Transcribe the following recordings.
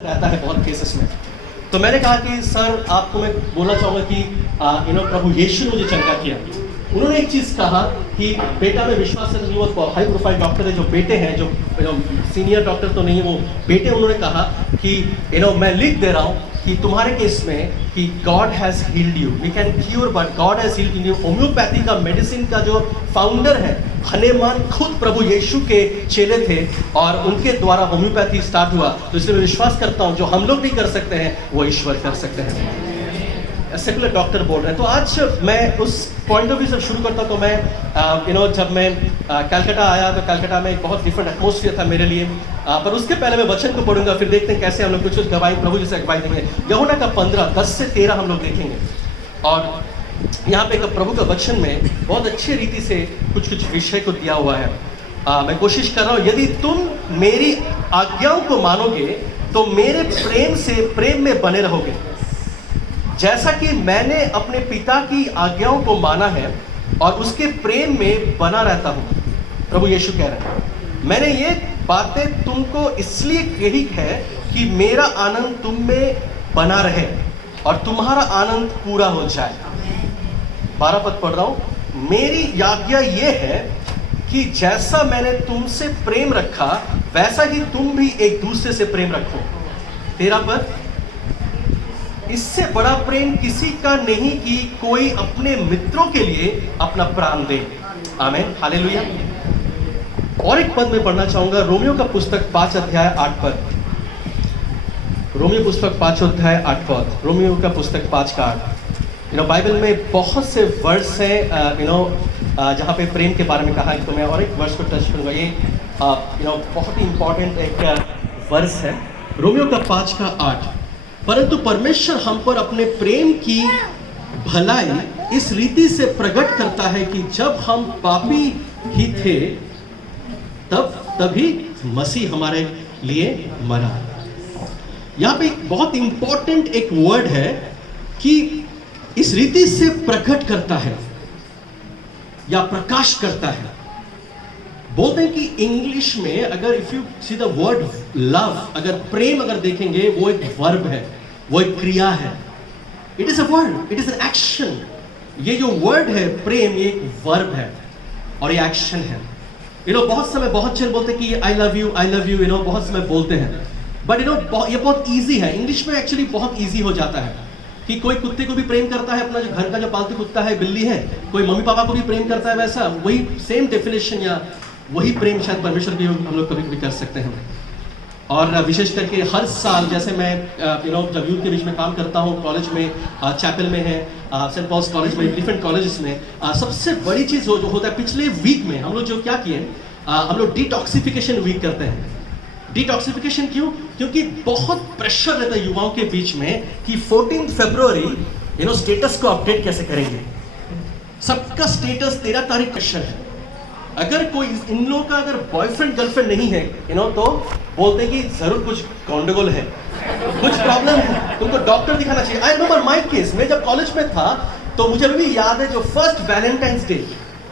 रहता है बहुत केसेस में। तो मैंने कहा कि सर आपको मैं बोलना चाहूँगा कि प्रभु यीशु ने मुझे चंगा किया। उन्होंने एक चीज़ कहा कि बेटा में विश्वास है, जो वो हाई प्रोफाइल डॉक्टर है, जो बेटे हैं, जो सीनियर डॉक्टर तो नहीं, वो बेटे, उन्होंने कहा कि मैं लिख दे रहा हूँ कि तुम्हारे केस में कि God has healed you, we can cure but God has healed you. Homeopathy का मेडिसिन का जो फाउंडर है हनेमान खुद प्रभु यीशु के चेले थे और उनके द्वारा होम्योपैथी स्टार्ट हुआ। तो इसलिए मैं विश्वास करता हूँ जो हम लोग नहीं कर सकते हैं वो ईश्वर कर सकते हैं। सेकुलर डॉक्टर बोल रहे हैं। तो आज मैं उस पॉइंट ऑफ व्यू से शुरू करता हूँ। तो मैं जब मैं कलकत्ता आया तो कलकत्ता में एक बहुत डिफरेंट एटमोसफियर था मेरे लिए। पर उसके पहले मैं वचन को पढ़ूंगा, फिर देखते हैं कैसे हम लोग कुछ गवाही प्रभु जैसे गवाही देंगे। यूहन्ना का 15:10 से 13 हम लोग देखेंगे। और यहाँ पे प्रभु का वचन में बहुत अच्छे रीति से कुछ विषय को दिया हुआ है। मैं कोशिश कर रहा हूँ, यदि तुम मेरी आज्ञाओं को मानोगे तो मेरे प्रेम में बने रहोगे, जैसा कि मैंने अपने पिता की आज्ञाओं को माना है और उसके प्रेम में बना रहता हूँ। प्रभु यीशु कह रहे हैं, मैंने ये बातें तुमको इसलिए कही है कि मेरा आनंद तुम में बना रहे और तुम्हारा आनंद पूरा हो जाए। 12 पद पढ़ रहा हूँ। मेरी आज्ञा ये है कि जैसा मैंने तुमसे प्रेम रखा वैसा ही तुम भी एक दूसरे से प्रेम रखो। 13 पद, इससे बड़ा प्रेम किसी का नहीं कि कोई अपने मित्रों के लिए अपना प्राण दे। आमीन, हालेलुया। और एक पद में पढ़ना चाहूंगा, रोमियो का पुस्तक 5:8 पद। रोमियो पुस्तक 5:8 रोमियो का पुस्तक 5:8। बाइबल में बहुत से वर्ड्स हैं जहाँ पे प्रेम के बारे में कहा है। तो मैं और एक वर्स को टच करूँगा। ये बहुत ही इंपॉर्टेंट एक वर्स है, रोमियो का 5:8। परंतु परमेश्वर हम पर अपने प्रेम की भलाई इस रीति से प्रकट करता है कि जब हम पापी ही थे तभी मसीह हमारे लिए मरा। यहाँ पे बहुत इंपॉर्टेंट एक वर्ड है कि इस रीति से प्रकट करता है या प्रकाश करता है। बोलते हैं कि इंग्लिश में अगर if you see the word love, अगर प्रेम अगर देखेंगे वो एक वर्ब है, वो एक क्रिया है। It is a word, it is an action. ये जो वर्ड है प्रेम, ये एक वर्ब है और ये एक्शन है। बहुत समय बहुत जन बोलते हैं कि आई लव यू, बहुत समय बोलते हैं। बट ये बहुत ईजी है। इंग्लिश में एक्चुअली बहुत ईजी हो जाता है कि कोई कुत्ते को भी प्रेम करता है, अपना जो घर का जो पालतू कुत्ता है, बिल्ली है, कोई मम्मी पापा को भी प्रेम करता है, वैसा वही सेम डेफिनेशन या वही प्रेम शायद परमेश्वर भी हम लोग कभी भी कर सकते हैं। और विशेष करके हर साल जैसे मैं जब यूथ के बीच में काम करता हूँ, कॉलेज में, चैपल में है, सेंट पॉल्स कॉलेज में, डिफरेंट कॉलेजेस में, सबसे बड़ी चीज़ जो होता है, पिछले वीक में हम लोग जो क्या किए, हम लोग डिटॉक्सिफिकेशन वीक करते हैं। डिटॉक्सिफिकेशन क्यों? क्योंकि बहुत प्रेशर रहता है युवाओं के बीच में कि 14 फरवरी स्टेटस को अपडेट कैसे करेंगे। सबका स्टेटस 13 तारीख प्रेशर है। अगर कोई इन लोगों का अगर बॉयफ्रेंड गर्लफ्रेंड नहीं है तो बोलते हैं कि जरूर कुछ गंडगोल है, कुछ प्रॉब्लम है, तुमको डॉक्टर दिखाना चाहिए। आई रिमेंबर माय केस, मैं जब कॉलेज में था तो मुझे भी याद है जो फर्स्ट वैलेंटाइंस डे,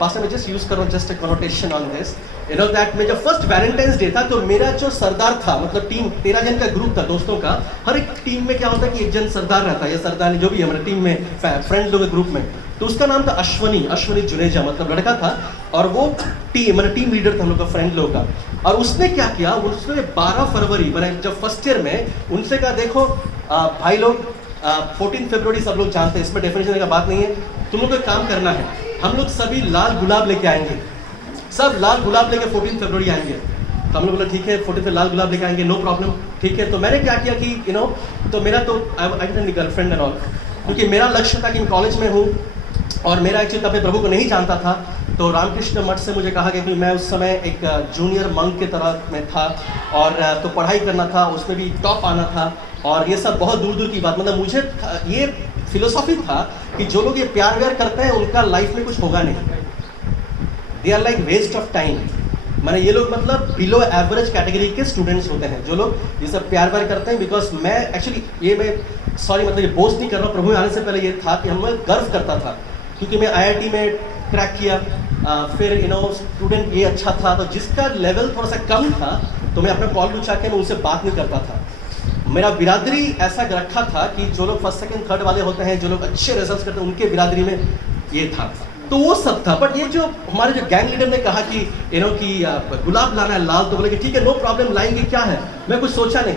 पास में जस्ट यूज करो just a connotation on this, that में जब फर्स्ट वैलेंटाइंस डे था तो मेरा जो सरदार था, मतलब टीम 13 जन का ग्रुप था दोस्तों का। हर एक टीम में क्या होता है कि एक जन सरदार रहता है या सरदार जो भी है हमारे टीम में, फ्रेंड्स लोग ग्रुप में। तो उसका नाम था अश्वनी जुनेजा, मतलब लड़का था और वो टीम लीडर था हम लोग का, फ्रेंड लोग का। और उसने क्या किया, उसने 12 फरवरी मैंने जब फर्स्ट ईयर में उनसे कहा, देखो भाई लोग 14 फरवरी सब लोग जानते हैं, इसमें डेफिनेशन का बात नहीं है, तुम लोग को काम करना है, हम लोग सभी लाल गुलाब लेके आएंगे, सब लाल गुलाब लेके 14 फरवरी आएंगे। तो हम लोग बोला ठीक है, 14 लाल गुलाब लेके आएंगे, नो प्रॉब्लम, ठीक है। तो मैंने क्या किया कि तो मेरा तो I didn't girlfriend and all, क्योंकि मेरा लक्ष्य था कि मैं कॉलेज में हूँ और मेरा एक्चुअली तब प्रभु को नहीं जानता था। तो रामकृष्ण मठ से मुझे कहा गया कि मैं उस समय एक जूनियर मंक के तरह में था और तो पढ़ाई करना था, उसमें भी टॉप आना था और ये सब बहुत दूर दूर की बात। मतलब मुझे ये फिलोसॉफी था कि जो लोग ये प्यार व्यार करते हैं उनका लाइफ में कुछ होगा नहीं, they are like waste of time. मैंने ये लोग मतलब बिलो एवरेज कैटेगरी के स्टूडेंट्स होते हैं जो लोग ये सब प्यार व्यार करते हैं। बिकॉज मैं एक्चुअली मतलब ये बोस्ट नहीं कर रहा हूँ, प्रभु आने से पहले ये था कि हम गर्व करता था क्योंकि मैं IIT में क्रैक किया, फिर स्टूडेंट ये अच्छा था, तो जिसका लेवल थोड़ा सा कम था तो मैं अपना कॉल उठा के मैं उनसे बात नहीं करता था। मेरा बिरादरी ऐसा रखा था कि जो लोग फर्स्ट सेकंड थर्ड वाले होते हैं, जो लोग अच्छे रिजल्ट्स करते हैं, उनके बिरादरी में ये था। तो वो सब था। बट ये जो हमारे जो गैंग लीडर ने कहा कि कि गुलाब लाना है लाल, तो बोले कि ठीक है नो प्रॉब्लम, लाएंगे, क्या है। मैं कुछ सोचा नहीं।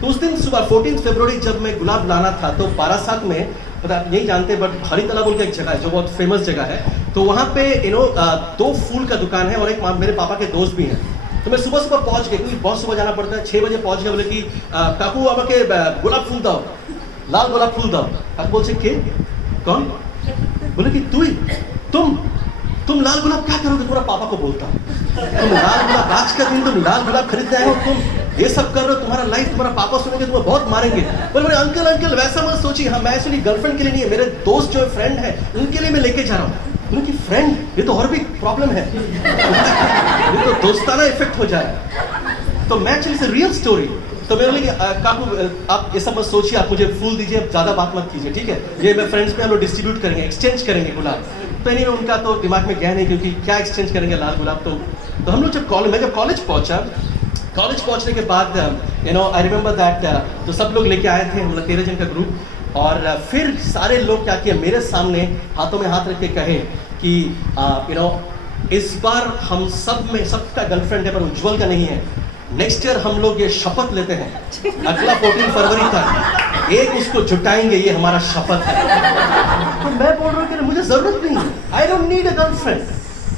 तो उस दिन सुबह 14 फरवरी जब मैं गुलाब लाना था, तो बारासात में, आप नहीं जानते बट हरितला बोल के एक जगह है जो बहुत फेमस जगह है, तो वहाँ पे 2 फूल का दुकान है और एक मेरे पापा के दोस्त भी हैं। तो मैं सुबह सुबह पहुँच गया, क्योंकि बहुत सुबह जाना पड़ता है। 6 बजे पहुँच गया। बोले कि काकू बाबा के गुलाब फूल दो, लाल गुलाब फूल दो। काकू बोल से के कौन? बोले कि तुम लाल गुलाब क्या करोगे? तुम्हारा पापा को बोलता, तुम लाल गुलाब, आज का दिन तुम लाल गुलाब खरीदने आए हो, तुम ये सब कर रहे हो, तुम्हारा लाइफ, तुम्हारा पापा सुनेंगे, तुम्हें बहुत मारेंगे। बोले अंकल वैसा मत सोचिए, हाँ मैं एक्चुअली गर्लफ्रेंड के लिए नहीं है, मेरे दोस्त जो फ्रेंड है उनके लिए मैं लेके जा रहा हूँ। उनकी फ्रेंड, ये तो और भी प्रॉब्लम है, ये तो दोस्ताना इफेक्ट हो जाए। तो मैं एक्चुअली से रियल स्टोरी। तो मैं बोले कि काकू आप ये सब मत सोचिए, आप मुझे फूल दीजिए, आप ज़्यादा बात मत कीजिए, ठीक है। ये मैं फ्रेंड्स में हम लोग डिस्ट्रीब्यूट करेंगे, एक्सचेंज करेंगे गुलाब। तो नहीं, उनका तो दिमाग में गया नहीं, क्योंकि क्या एक्सचेंज करेंगे लाल गुलाब। तो हम लोग जब कॉलेज पहुंचा, कॉलेज पहुंचने के बाद आई रिमेंबर दैट, तो सब लोग लेके आए थे, हम लोग 13 जन का ग्रुप। और फिर सारे लोग क्या किए, मेरे सामने हाथों में हाथ रख के कहे कि इस बार हम सब में सबका गर्लफ्रेंड है पर उज्जवल का नहीं है। नेक्स्ट ईयर हम लोग ये शपथ लेते हैं, अगला 14 फरवरी तक एक उसको जुटाएंगे, ये हमारा शपथ है। तो मैं बोल रहा हूँ कि मुझे जरूरत नहीं है, I don't need a girlfriend,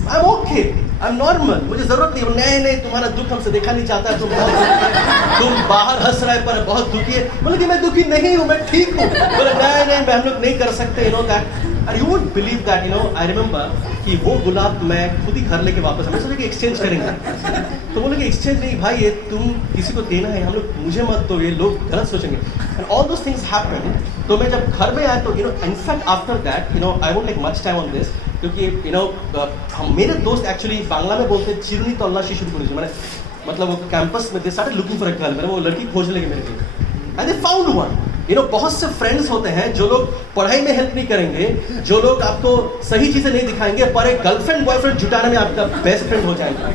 I am okay, I am normal, मुझे जरूरत नहीं। नहीं तुम्हारा दुख हमसे देखा नहीं जाता है, तुम बाहर हंस रहे पर बहुत दुखी है। बोले कि मैं दुखी नहीं हूँ, मैं ठीक हूँ। बोले नहीं हम लोग नहीं कर सकते, that. And you won't believe that, I remember कि वो गुलाब मैं खुद ही घर लेके वापस, मैं सोचा कि एक्सचेंज करेंगे। तो बोले कि एक्सचेंज नहीं भाई, ये तुम किसी को देना है, हम लोग मुझे मत दो, ये लोग गलत सोचेंगे। And all those things happen. तो मैं जब घर में आया तो in fact after that I won't take much time on this, क्योंकि हम मेरे दोस्त एक्चुअली बांग्ला में बोलते हैं चिरुनी तल्लाशी शुरू कर दी, मैंने मतलब वो कैंपस में they started looking for a girl, मैंने वो लड़की खोजने लगे मेरे लिए, एंड दे फाउंड वन। बहुत से फ्रेंड्स होते हैं जो लोग पढ़ाई में हेल्प नहीं करेंगे, जो लोग आपको सही चीजें नहीं दिखाएंगे, पर एक गर्लफ्रेंड बॉयफ्रेंड जुटाने में आपका बेस्ट फ्रेंड हो जाएगा।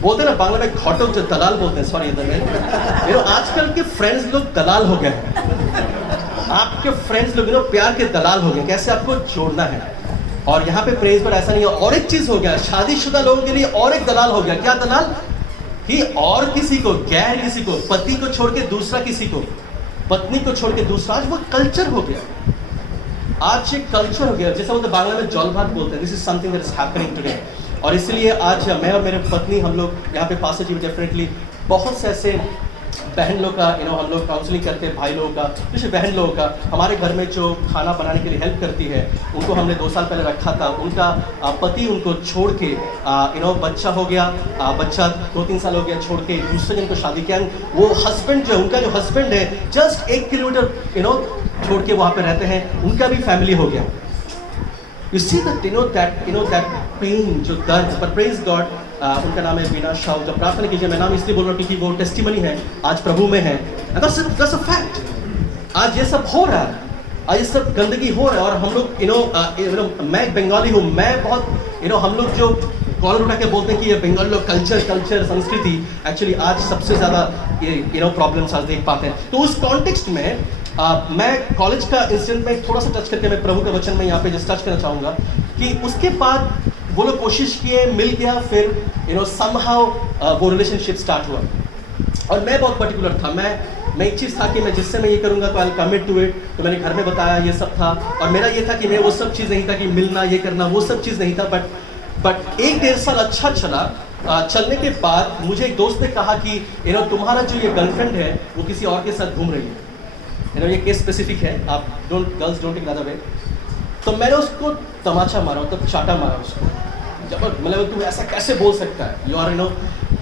बोलते हैं ना बांग्ला में घटक, जो दलाल बोलते हैं, सॉरी इधर आजकल के फ्रेंड्स लोग दलाल हो गए हैं। आपके फ्रेंड्स लोग प्यार के दलाल हो गए, कैसे आपको जोड़ना है। और यहाँ पे प्रेज पर ऐसा नहीं है। और एक चीज हो गया, शादीशुदा लोगों के लिए और एक दलाल हो गया। क्या दलाल? कि और किसी को, गैर किसी को, पति को छोड़ के दूसरा किसी को, पत्नी को छोड़ के दूसरा, आज वो कल्चर हो गया। आज एक कल्चर हो गया, जैसा बोलते बांग्ला में जौल भात बोलते हैं। This is something that is happening today. और इसलिए आज मैं और मेरे पत्नी, हम लोग यहाँ पे पास जी डेफिनेटली बहुत से ऐसे बहन लोग का हम लोग काउंसलिंग करते हैं, भाई लोगों का, जैसे बहन लोगों का। हमारे घर में जो खाना बनाने के लिए हेल्प करती है, उनको हमने 2 साल पहले रखा था। उनका पति उनको छोड़ के बच्चा हो गया, बच्चा 2-3 साल हो गया, छोड़ के दूसरे जन को शादी किया। वो हस्बैंड जो उनका जो हस्बैंड है जस्ट 1 किलोमीटर छोड़ के वहाँ पे रहते हैं, उनका भी फैमिली हो गया। You see that that pain, जो दर्द, पर praise God, उनका नाम है वीना शाह। जब प्रार्थना कीजिए, मैं नाम इसलिए बोल रहा हूँ क्योंकि वो टेस्टिमनी है, आज प्रभु में है। That's a fact। आज ये सब हो रहा है, आज ये सब गंदगी हो रहा है। और हम लोग मैं बंगाली हूँ, मैं बहुत हम लोग जो कॉलर उठा के बोलते हैं कि ये बंगाली लोग कल्चर संस्कृति, एक्चुअली आज सबसे ज़्यादा ये प्रॉब्लम्स आज देख पाते हैं। तो उस कॉन्टेक्स्ट में मैं कॉलेज का इंसिडेंट में थोड़ा सा टच करके मैं प्रभु के वचन में यहाँ पे जस्ट टच करना चाहूँगा कि उसके बाद वो लोग कोशिश किए, मिल गया, फिर समहाउ वो रिलेशनशिप स्टार्ट हुआ। और मैं बहुत पर्टिकुलर था, मैं एक चीज़ था कि मैं जिससे मैं ये करूँगा तो आई कमिट टू इट। तो मैंने घर में बताया, ये सब था। और मेरा ये था कि मैं वो सब चीज़ नहीं था कि मिलना, ये करना, वो सब चीज़ नहीं था। बट 1-1.5 साल अच्छा चला। चलने के बाद मुझे एक दोस्त ने कहा कि तुम्हारा जो ये गर्लफ्रेंड है वो किसी और के साथ घूम रही है। ये केस स्पेसिफिक है, आप girls don't take that away. तो मैंने उसको तमाचा मारा, मतलब चाटा मारा उसको, जब मतलब तू ऐसा कैसे बोल सकता है, यू आर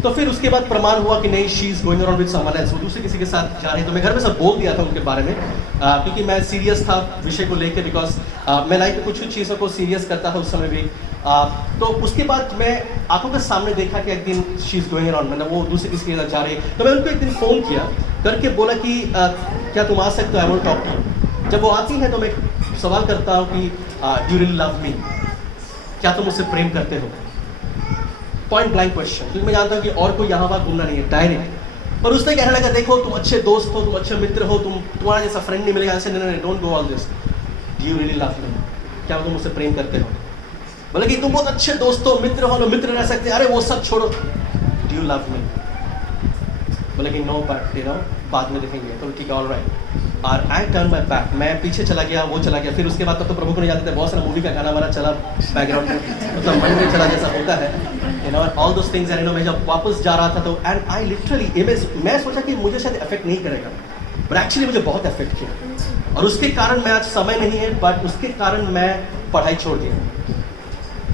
तो फिर उसके बाद प्रमाण हुआ कि नहीं, she is going around with someone else, वो दूसरे किसी के साथ जा रही है। तो मैं घर में सब बोल दिया था उनके बारे में, क्योंकि मैं सीरियस था विषय को लेकर, बिकॉज मैं लाइफ में कुछ चीज़ों को सीरियस करता था उस समय भी। तो उसके बाद मैं आंखों के सामने देखा कि एक दिन शी इज गोइंग अराउंड, मतलब वो दूसरे किसी के साथ जा रही है। तो मैं उनको एक दिन फ़ोन किया करके बोला कि क्या तुम आ सकते हो, I want talk to you. जब वो आती है तो मैं सवाल करता हूँ कि do you really love me, क्या तुम मुझसे प्रेम करते हो? पॉइंट ब्लैंक क्वेश्चन, क्योंकि मैं जानता हूँ कि और कोई यहाँ वहाँ घूमना नहीं है, डायरेक्ट पर उसने कहने लगा, देखो तुम अच्छे दोस्त हो, तुम अच्छे मित्र हो, तुम्हारा जैसा फ्रेंड नहीं मिलेगा। ऐसे नहीं, don't do all this, do you really love me, क्या तुम मुझसे प्रेम करते हो? बोले कि तुम बहुत अच्छे दोस्त हो, मित्र हो, मित्र रह सकते, अरे वो सब छोड़ो, डू यू लव मी? बोले कि नो बट यू नो बाद में देखेंगे। तो ठीक है, ऑल राइट। और आई टर्न माई बैक, मैं पीछे चला गया, वो चला गया। फिर उसके बाद तो प्रभु को नहीं जाते थे, बहुत सारा मूवी का गाना वाना चला बैकग्राउंड में, मतलब मन में चला जैसा होता है, you know, all those things. And मैं जब वापस जा रहा था तो एंड आई लिटरली मैं सोचा कि मुझे शायद इफेक्ट नहीं करेगा, बट एक्चुअली मुझे बहुत इफेक्ट किया। और उसके कारण मैं आज समय नहीं है, बट उसके कारण मैं पढ़ाई छोड़ दिया।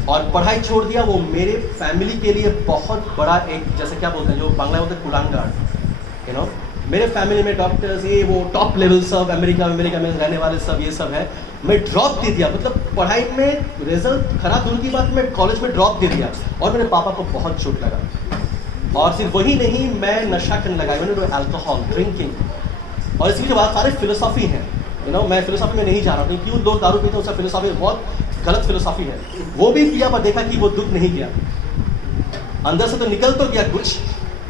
और पढ़ाई छोड़ दिया, वो मेरे फैमिली के लिए बहुत बड़ा एक, जैसे क्या बोलते हैं, जो बांग्ला बोलते हैं कुलांगार, यू नो, मेरे फैमिली में डॉक्टर्स, ये वो टॉप लेवल सब, अमेरिका में रहने वाले सब, ये सब है। मैं ड्रॉप दे दिया, मतलब पढ़ाई में रिजल्ट खराब दूर की बात, मैं कॉलेज में ड्रॉप दे दिया। और मेरे पापा को बहुत चोट लगा। और सिर्फ वही नहीं, मैं नशा करने लगा, मैंने अल्कोहल ड्रिंकिंग। और इसके बाद सारे फिलोसॉफी हैं, यू नो, मैं फिलोसॉफी में नहीं जा रहा हूँ, क्यों लोग दारू पीते हैं, उसका फिलोसॉफी बहुत गलत फिलोसॉफी है। वो भी किया, पर देखा कि वो दुख नहीं गया, अंदर से तो निकल तो गया कुछ,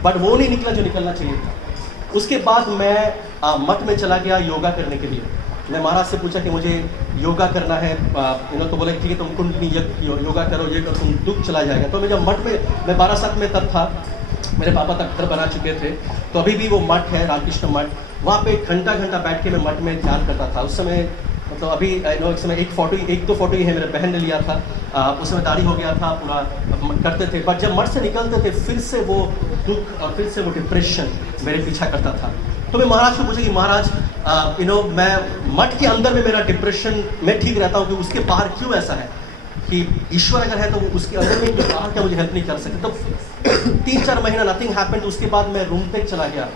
बट वो नहीं निकला जो निकलना चाहिए था। उसके बाद मैं मठ में चला गया योगा करने के लिए। मैं महाराज से पूछा कि मुझे योगा करना है, यू नो, तो बोले ठीक है तुम कुंडली योगा करो, ये करो, तुम दुख चला जाएगा। तो मैं जब मठ में, मैं 12 साल में तब था, मेरे पापा तब घर बना चुके थे, तो अभी भी वो मठ है रामकृष्ण मठ, वहाँ पे घंटा बैठ के मैं मठ में ध्यान करता था। उस समय मतलब अभी नो एक समय एक तो फोटो ही है, मेरे बहन ने लिया था, उस समय दाढ़ी हो गया था पूरा, करते थे। पर जब मठ से निकलते थे फिर से वो दुख और फिर से वो डिप्रेशन मेरे पीछा करता था। तो मैं महाराज को पूछा कि महाराज, यू नो, मैं मठ के अंदर में मेरा डिप्रेशन मैं ठीक रहता हूँ, कि उसके बाहर क्यों ऐसा है कि ईश्वर अगर है तो उसके अंदर में बाहर क्या मुझे हेल्प नहीं कर सकते? तो 3-4 महीना नथिंग हैपेंड। उसके बाद मैं रूमतेक चला गया,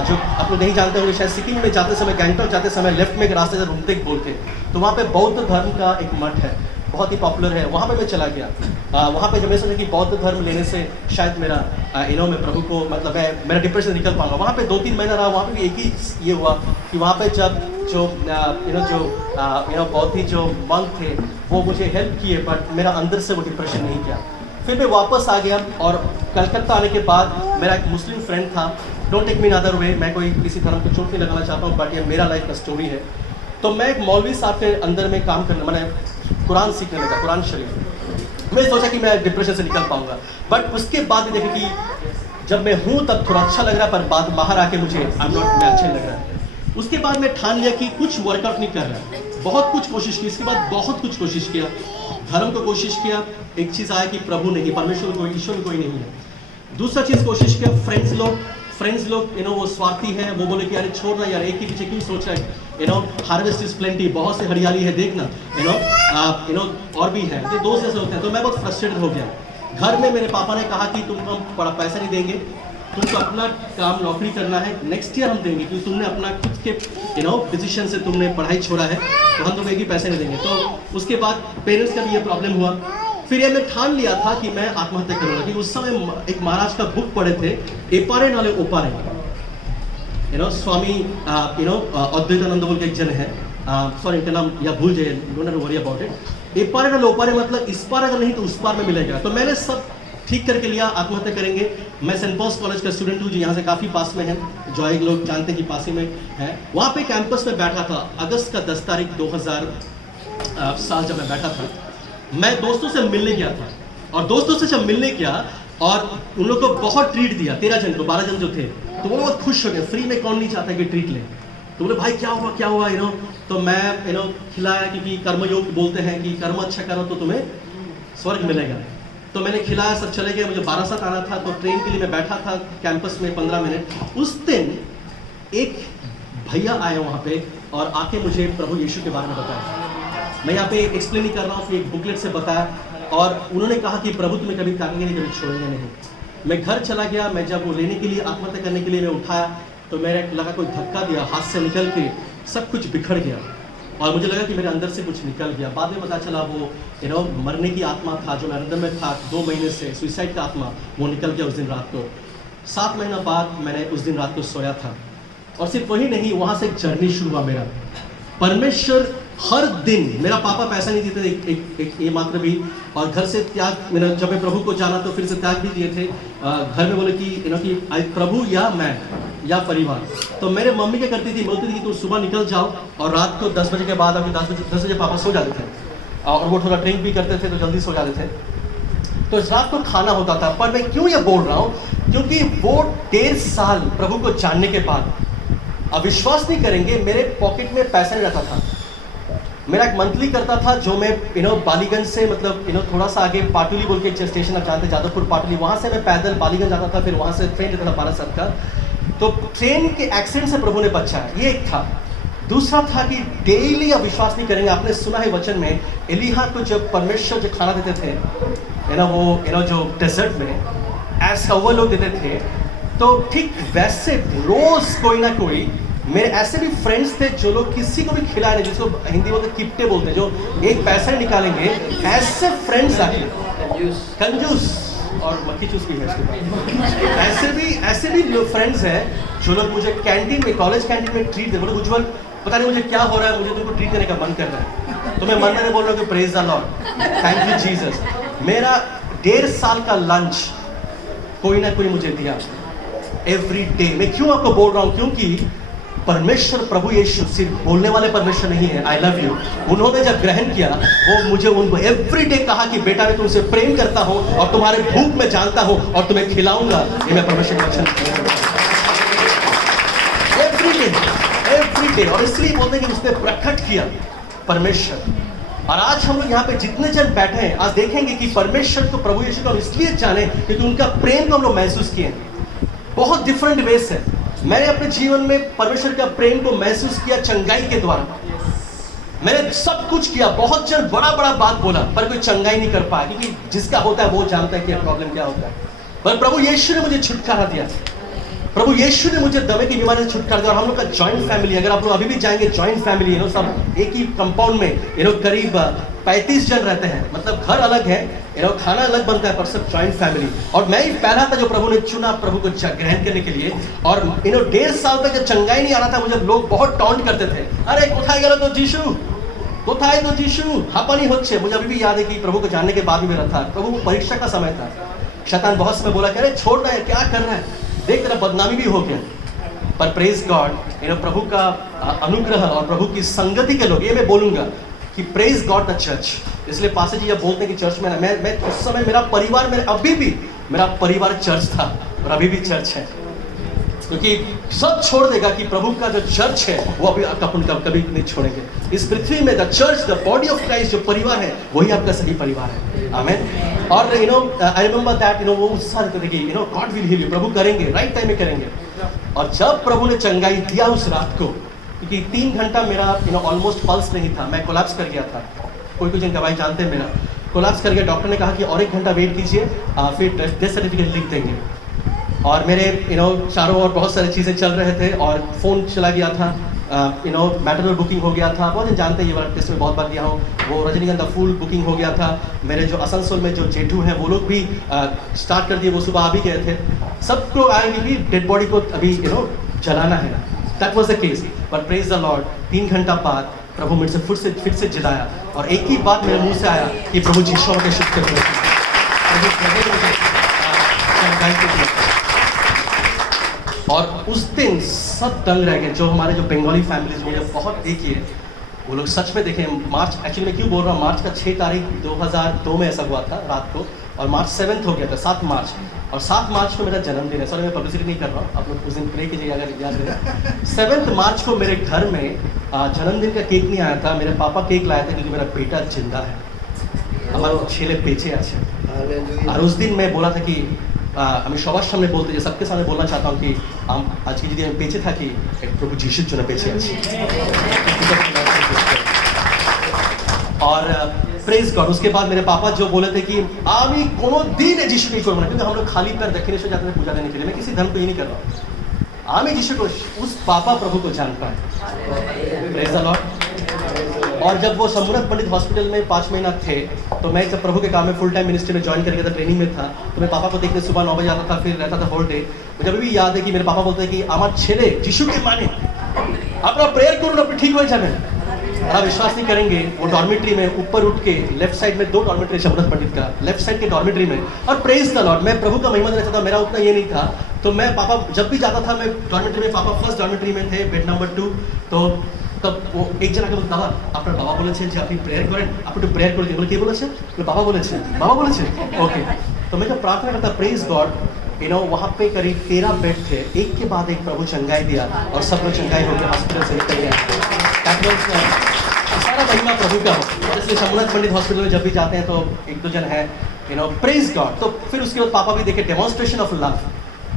जो आप लोग नहीं जानते होंगे, शायद सिक्किम में जाते समय, गैंगटॉक जाते समय लेफ्ट में एक रास्ते से रूमतेक बोलते, तो वहाँ पे बौद्ध धर्म का एक मठ है, बहुत ही पॉपुलर है, वहाँ पे मैं चला गया। वहाँ पे जब मैं सोचा कि बौद्ध धर्म लेने से शायद मेरा यू नो, मैं प्रभु को, मतलब मेरा डिप्रेशन निकल पाऊंगा। वहाँ पे 2-3 महीना रहा, वहाँ पे भी एक ही ये हुआ कि वहाँ पे जब जो यू नो बहुत ही जो मंक थे वो मुझे हेल्प किए, बट मेरा अंदर से वो डिप्रेशन नहीं किया। फिर मैं वापस आ गया, और कलकत्ता आने के बाद मेरा एक मुस्लिम फ्रेंड था, don't take me in other way, मैं कोई किसी धर्म को चोट नहीं लगाना चाहता हूँ, बट ये मेरा लाइफ का स्टोरी है। तो मैं एक मौलवी साहब के अंदर में काम करने, मैंने कुरान सीखने लगा, कुरान शरीफ। मैं सोचा कि मैं डिप्रेशन से निकल पाऊंगा, बट उसके बाद देखे कि जब मैं हूँ तब थोड़ा अच्छा लग रहा है, पर बाद बाहर आके मुझे मैं अच्छे लग रहा है। उसके बाद मैं ठान लिया कि कुछ वर्कआउट नहीं कर रहा है, बहुत कुछ कोशिश की, इसके बाद बहुत कुछ कोशिश किया, धर्म को कोशिश किया, एक चीज़ आया कि प्रभु नहीं, परमेश्वर कोई, ईश्वर कोई नहीं है। दूसरा चीज़ कोशिश किया, फ्रेंड्स लोग यू नो वो स्वार्थी हैं, वो बोले कि अरे छोड़ ना यार, एक ही पीछे क्यों सोच रहा है, you know, harvest is plenty, बहुत से हरियाली है देखना, यू नो और भी है, ये दोस्त जैसे होते हैं। तो मैं बहुत फ्रस्ट्रेटेड हो गया। घर में मेरे पापा ने कहा कि तुमको हम बड़ा पैसा नहीं देंगे, तुमको अपना काम नौकरी करना है, नेक्स्ट ईयर हम देंगे, क्योंकि तुमने अपना खुद के यू नो डिसीजन से तुमने पढ़ाई छोड़ा है, तो हम तुम्हें एक ही पैसे नहीं देंगे। तो उसके बाद पेरेंट्स का भी ये प्रॉब्लम हुआ। फिर ये मैं ठान लिया था कि मैं आत्महत्या करूँगा, कि उस समय एक महाराज का बुक पढ़े थे, एपारे नाले ओपारे, यू नो, स्वामी यू नो अद्वैतानंद बोल के एक जन है, सॉरी इनका नाम या भूल जाइए, डोंट वरी अबाउट इट। एपारे नाले ओपारे मतलब इस पार अगर नहीं तो उस पार में मिलेगा। तो मैंने सब ठीक करके लिया, आत्महत्या करेंगे। मैं सेंट पॉल्स कॉलेज का स्टूडेंट हूँ, जो यहाँ से काफ़ी पास में है, जो एक लोग जानते हैं कि पास ही में है। वहाँ पे कैंपस में बैठा था, अगस्त का 10 तारीख 2000 साल जब मैं बैठा था, मैं दोस्तों से मिलने गया था, और दोस्तों से जब मिलने गया और उन लोग को बहुत ट्रीट दिया, 13 जन को, 12 जन जो थे, तो वो बहुत खुश हो गए। फ्री में कौन नहीं चाहता कि ट्रीट ले, तो बोले भाई क्या हुआ यू नो, तो मैं यू नो खिलाया, क्योंकि कर्मयोग बोलते हैं कि कर्म अच्छा करो तो तुम्हें स्वर्ग मिलेगा। तो मैंने खिलाया, सब चले गए। मुझे 12 आना था, तो ट्रेन के लिए मैं बैठा था कैंपस में 15 मिनट। उस दिन एक भैया आए वहाँ पे और आके मुझे प्रभु यीशु के बारे में बताया। मैं यहाँ पे एक्सप्लेन नहीं कर रहा हूँ, एक बुकलेट से बताया, और उन्होंने कहा कि प्रभु तुम्हें कभी ताकेंगे नहीं, कभी छोड़ेंगे नहीं। मैं घर चला गया। मैं जब वो लेने के लिए, आत्महत्या करने के लिए मैं उठाया, तो मेरे लगा कोई धक्का दिया, हाथ से निकल के सब कुछ बिखर गया, और मुझे लगा कि मेरे अंदर से कुछ निकल गया। बाद में पता चला वो यू नो मरने की आत्मा था जो मेरे अंदर में था, 2 महीने से सुसाइड का आत्मा, वो निकल गया उस दिन रात को। 7 महीना बाद मैंने उस दिन रात को सोया था, और सिर्फ वही नहीं, वहाँ से एक जर्नी शुरू हुआ मेरा। परमेश्वर हर दिन मेरा पापा पैसा नहीं देते थे, एक ये मात्र भी, और घर से त्याग, मेरा जब मैं प्रभु को जाना तो फिर से त्याग भी दिए थे। घर में बोले कि कि प्रभु या मैं या परिवार। तो मेरे मम्मी क्या करती थी, बोलती थी कि तुम सुबह निकल जाओ और रात को 10 बजे के बाद, अभी 10 बजे पापा सो जाते थे और वो थोड़ा ड्रिंक भी करते थे तो जल्दी सो जाते थे। तो इस रात को खाना होता था। पर मैं क्यों ये बोल रहा हूँ, क्योंकि वो 1.5 साल प्रभु को जानने के बाद, अब विश्वास नहीं करेंगे, मेरे पॉकेट में पैसा नहीं रहता था। मेरा एक मंथली करता था जो मैं बालीगंज से, मतलब थोड़ा सा आगे पाटुली बोल के स्टेशन, आप जानते, जादवपुर पाटुली, वहाँ से मैं पैदल बालीगंज जाता था, फिर वहाँ से ट्रेन लेता था 12 सर का। तो ट्रेन के एक्सीडेंट से प्रभु ने बचा है, ये एक था। दूसरा था कि डेली, आप विश्वास नहीं करेंगे, आपने सुना है वचन में, एलिहा को जब परमेश्वर जो खाना देते थे वो जो डेजर्ट में ऐसा वो लोग देते थे, तो ठीक वैसे रोज कोई ना कोई, मेरे ऐसे भी फ्रेंड्स थे जो लोग किसी को भी खिलाए नहीं, जिसको हिंदी बोलते किप्टे बोलते हैं, जो एक पैसा नहीं निकालेंगे, ऐसे फ्रेंड्स आए, कंजूस और मक्खी चूस भी है। ऐसे भी लोग फ्रेंड्स हैं जो लोग मुझे कैंटीन में, कॉलेज कैंटीन में ट्रीट दे, बोले उज्जवल पता नहीं मुझे क्या हो रहा है, मुझे तुमको ट्रीट देने का मन कर रहा है। तो मैं मन में बोल रहा हूँ कि praise the Lord, thank you Jesus. मेरा 1.5 साल का लंच कोई ना कोई मुझे दिया एवरी डे। मैं क्यों आपको बोल रहा हूँ, क्योंकि परमेश्वर प्रभु यीशु सिर्फ बोलने वाले परमेश्वर नहीं है, आई लव यू। उन्होंने जब ग्रहण किया, वो मुझे उनको एवरी डे कहा कि बेटा मैं तुमसे प्रेम करता हूँ और तुम्हारे भूख में जानता हूँ और तुम्हें खिलाऊंगा। ये मैं परमेश्वर का वचन एवरी डे, और इसलिए बोलते हैं कि उसने प्रकट किया परमेश्वर। और आज हम लोग यहाँ पे जितने जन बैठे हैं, आज देखेंगे कि परमेश्वर को, प्रभु यीशु को हम इसलिए जाने क्योंकि उनका प्रेम को हम लोग महसूस किए। बहुत डिफरेंट वे से मैंने अपने जीवन में परमेश्वर का प्रेम को महसूस किया, चंगाई के द्वारा। मैंने सब कुछ किया, बहुत जन बड़ा बड़ा बात बोला, पर कोई चंगाई नहीं कर पाया, क्योंकि जिसका होता है वो जानता है कि प्रॉब्लम क्या होता है। पर प्रभु यीशु ने मुझे छुटकारा दिया, प्रभु यीशु ने मुझे दमे की बीमारी से छुटकारा दिया। और हम लोग का जॉइंट फैमिली, अगर आप लोग अभी भी जाएंगे जॉइंट फैमिली, सब एक ही कंपाउंड में करीब 35 जन रहते हैं, मतलब घर अलग है, खाना अलग बनता है, पर सब जॉइंट फैमिली। और मैं ही पहला था जो प्रभु ने चुना प्रभु को ग्रहण करने के लिए। और 1.5 साल तक जब चंगाई नहीं आ रहा था, मुझे लोग बहुत टॉन्ट करते थे, अरे कोথায় গেল তো जीशु, कोথায় तो जीशु, हापानी होच्छे। मुझे अभी भी याद है कि प्रभु को जानने के बाद भी मेरा था, प्रभु को परीक्षा का समय था, शैतान बहुत समय बोला कि अरे छोड़ रहा है, क्या कर रहा है, देख तेरा बदनामी भी हो गया। पर प्रेज गॉड, प्रभु का अनुग्रह और प्रभु की संगति के लोग, ये मैं बोलूंगा कि प्रेज गॉड द चर्च। इसलिए पासे जी जब बोलते हैं कि चर्च में, मैं उस समय मेरा परिवार, मेरे अभी भी मेरा परिवार चर्च था और अभी भी चर्च है, क्योंकि सब छोड़ देगा कि प्रभु का जो चर्च है वो अभी कभी नहीं छोड़ेंगे। इस पृथ्वी में the church, the body of Christ, जो परिवार है वही आपका सही परिवार है। आमीन। और आई रिमेंबर दैट वो उत्साह देखिए, गॉड विल हील यू, प्रभु करेंगे, राइट टाइम में करेंगे। और जब प्रभु ने चंगाई दिया उस रात को, क्योंकि 3 घंटा मेरा ऑलमोस्ट पल्स नहीं था, मैं कोलैप्स कर गया था। कोई जिनका भाई जानते हैं, मेरा कोलैप्स कर गया। डॉक्टर ने कहा कि और 1 घंटा वेट कीजिए, फिर डेथ सर्टिफिकेट लिख देंगे। और मेरे चारों ओर बहुत सारी चीज़ें चल रहे थे, और फ़ोन चला गया था, मैटर बुकिंग हो गया था, बहुत जानते हैं, ये वाला टेस्ट में बहुत बार दिया हूँ। वो रजनीगंधा फूल बुकिंग हो गया था। मेरे जो आसनसोल में जो जेठू हैं वो लोग भी स्टार्ट कर दिए, वो सुबह आ भी गए थे। सबको आएंगे भी डेड बॉडी को अभी जलाना है, that was the case. But praise the Lord, 3 घंटा बाद प्रभु मेरे से फिर से जिलाया, और एक ही बात मेरे मुंह से आया कि प्रभु जीशु के शुक्र करो। और उस दिन सब दंग रह गए, जो हमारे जो बंगाली फैमिलीज मुझे बहुत देखी है, वो लोग सच में देखें। मार्च, एक्चुअली मैं क्यों बोल रहा हूँ, मार्च का 6 तारीख 2002 में ऐसा हुआ था रात को, और मार्च 7 हो गया था, 7 मार्च। और 7 मार्च को मेरा जन्मदिन है। सॉरी मैं पब्लिसिटी नहीं कर रहा हूँ, आप लोग उस दिन प्रे कीजिए अगर याद रहे। 7 मार्च को मेरे घर में जन्मदिन का केक नहीं आया था, मेरे पापा केक लाए थे, क्योंकि मेरा बेटा जिंदा है, हमारे छेले बेचे अच्छे। और उस दिन मैं बोला था कि আমি সবার সামনে বলতে যে सबके सामने बोलना चाहता हूँ कि आज की যদি আমি বেঁচে থাকি প্রভু যিশুর জন্য বেঁচে আছি। और प्रेज गॉड, उसके बाद मेरे पापा जो बोले थे कि আমি কোনোদিন যিশু नहीं করবো ना, क्योंकि हम लोग खाली पैर दक्षिणेश्वर जाते थे पूजा करने के लिए। मैं किसी धर्म को ये नहीं कर रहा हूँ, আমি যিশু को, उस पापा प्रभु को जान पाए। Praise the Lord. और जब वो सम्मुनत पंडित हॉस्पिटल में 5 महीना थे, तो मैं जब प्रभु के काम में फुल टाइम मिनिस्ट्री में ज्वाइन करके था, ट्रेनिंग में था, तो मैं पापा को देखने सुबह 9 बजे आता था, फिर रहता था होल डे। मुझे अभी भी याद है कि मेरे पापा बोलते हैं कि আমার ছেলে যিশুকে মানে, আপনারা প্রেয়ার করুন, আপনি ঠিক হয়ে যাবেন। आप विश्वास नहीं करेंगे, वो डॉर्मेट्री में ऊपर उठ के लेफ्ट साइड में 2 डॉर्मेट्री शबरत पंडित का लेफ्ट साइड के डॉर्मेट्री में, और प्रेज द लॉर्ड, मैं प्रभु का महिमा देना चाहता, मेरा उतना ये नहीं था, तो मैं पापा जब भी जाता था मैं डॉर्मेट्री में, पापा फर्स्ट डॉर्मेट्री में थे, बेड नंबर 2, तो तब वो एक जना के দাদা আপনার বাবা বলেছেন যে আপনি প্রেয়ার করেন, আপনি একটু প্রেয়ার করে দিন। বলে কে বলেছে? বলে বাবা বলেছে। বাবা বলেছে? ओके। तो मैं जब प्रार्थना करता, प्रेज गॉड, यू नो, वहाँ पे करीब 13 बेड थे, एक के बाद एक प्रभु चंगाई दिया और सब लोग चंगाई होकर हॉस्पिटल से निकल गए। सारा महिमा प्रभु का हो। इसलिए शंभुनाथ पंडित हॉस्पिटल में जब भी जाते हैं तो 1-2 जन है, यू नो, प्रेज गॉड। तो फिर उसके बाद पापा भी देखे डेमोन्स्ट्रेशन ऑफ लव,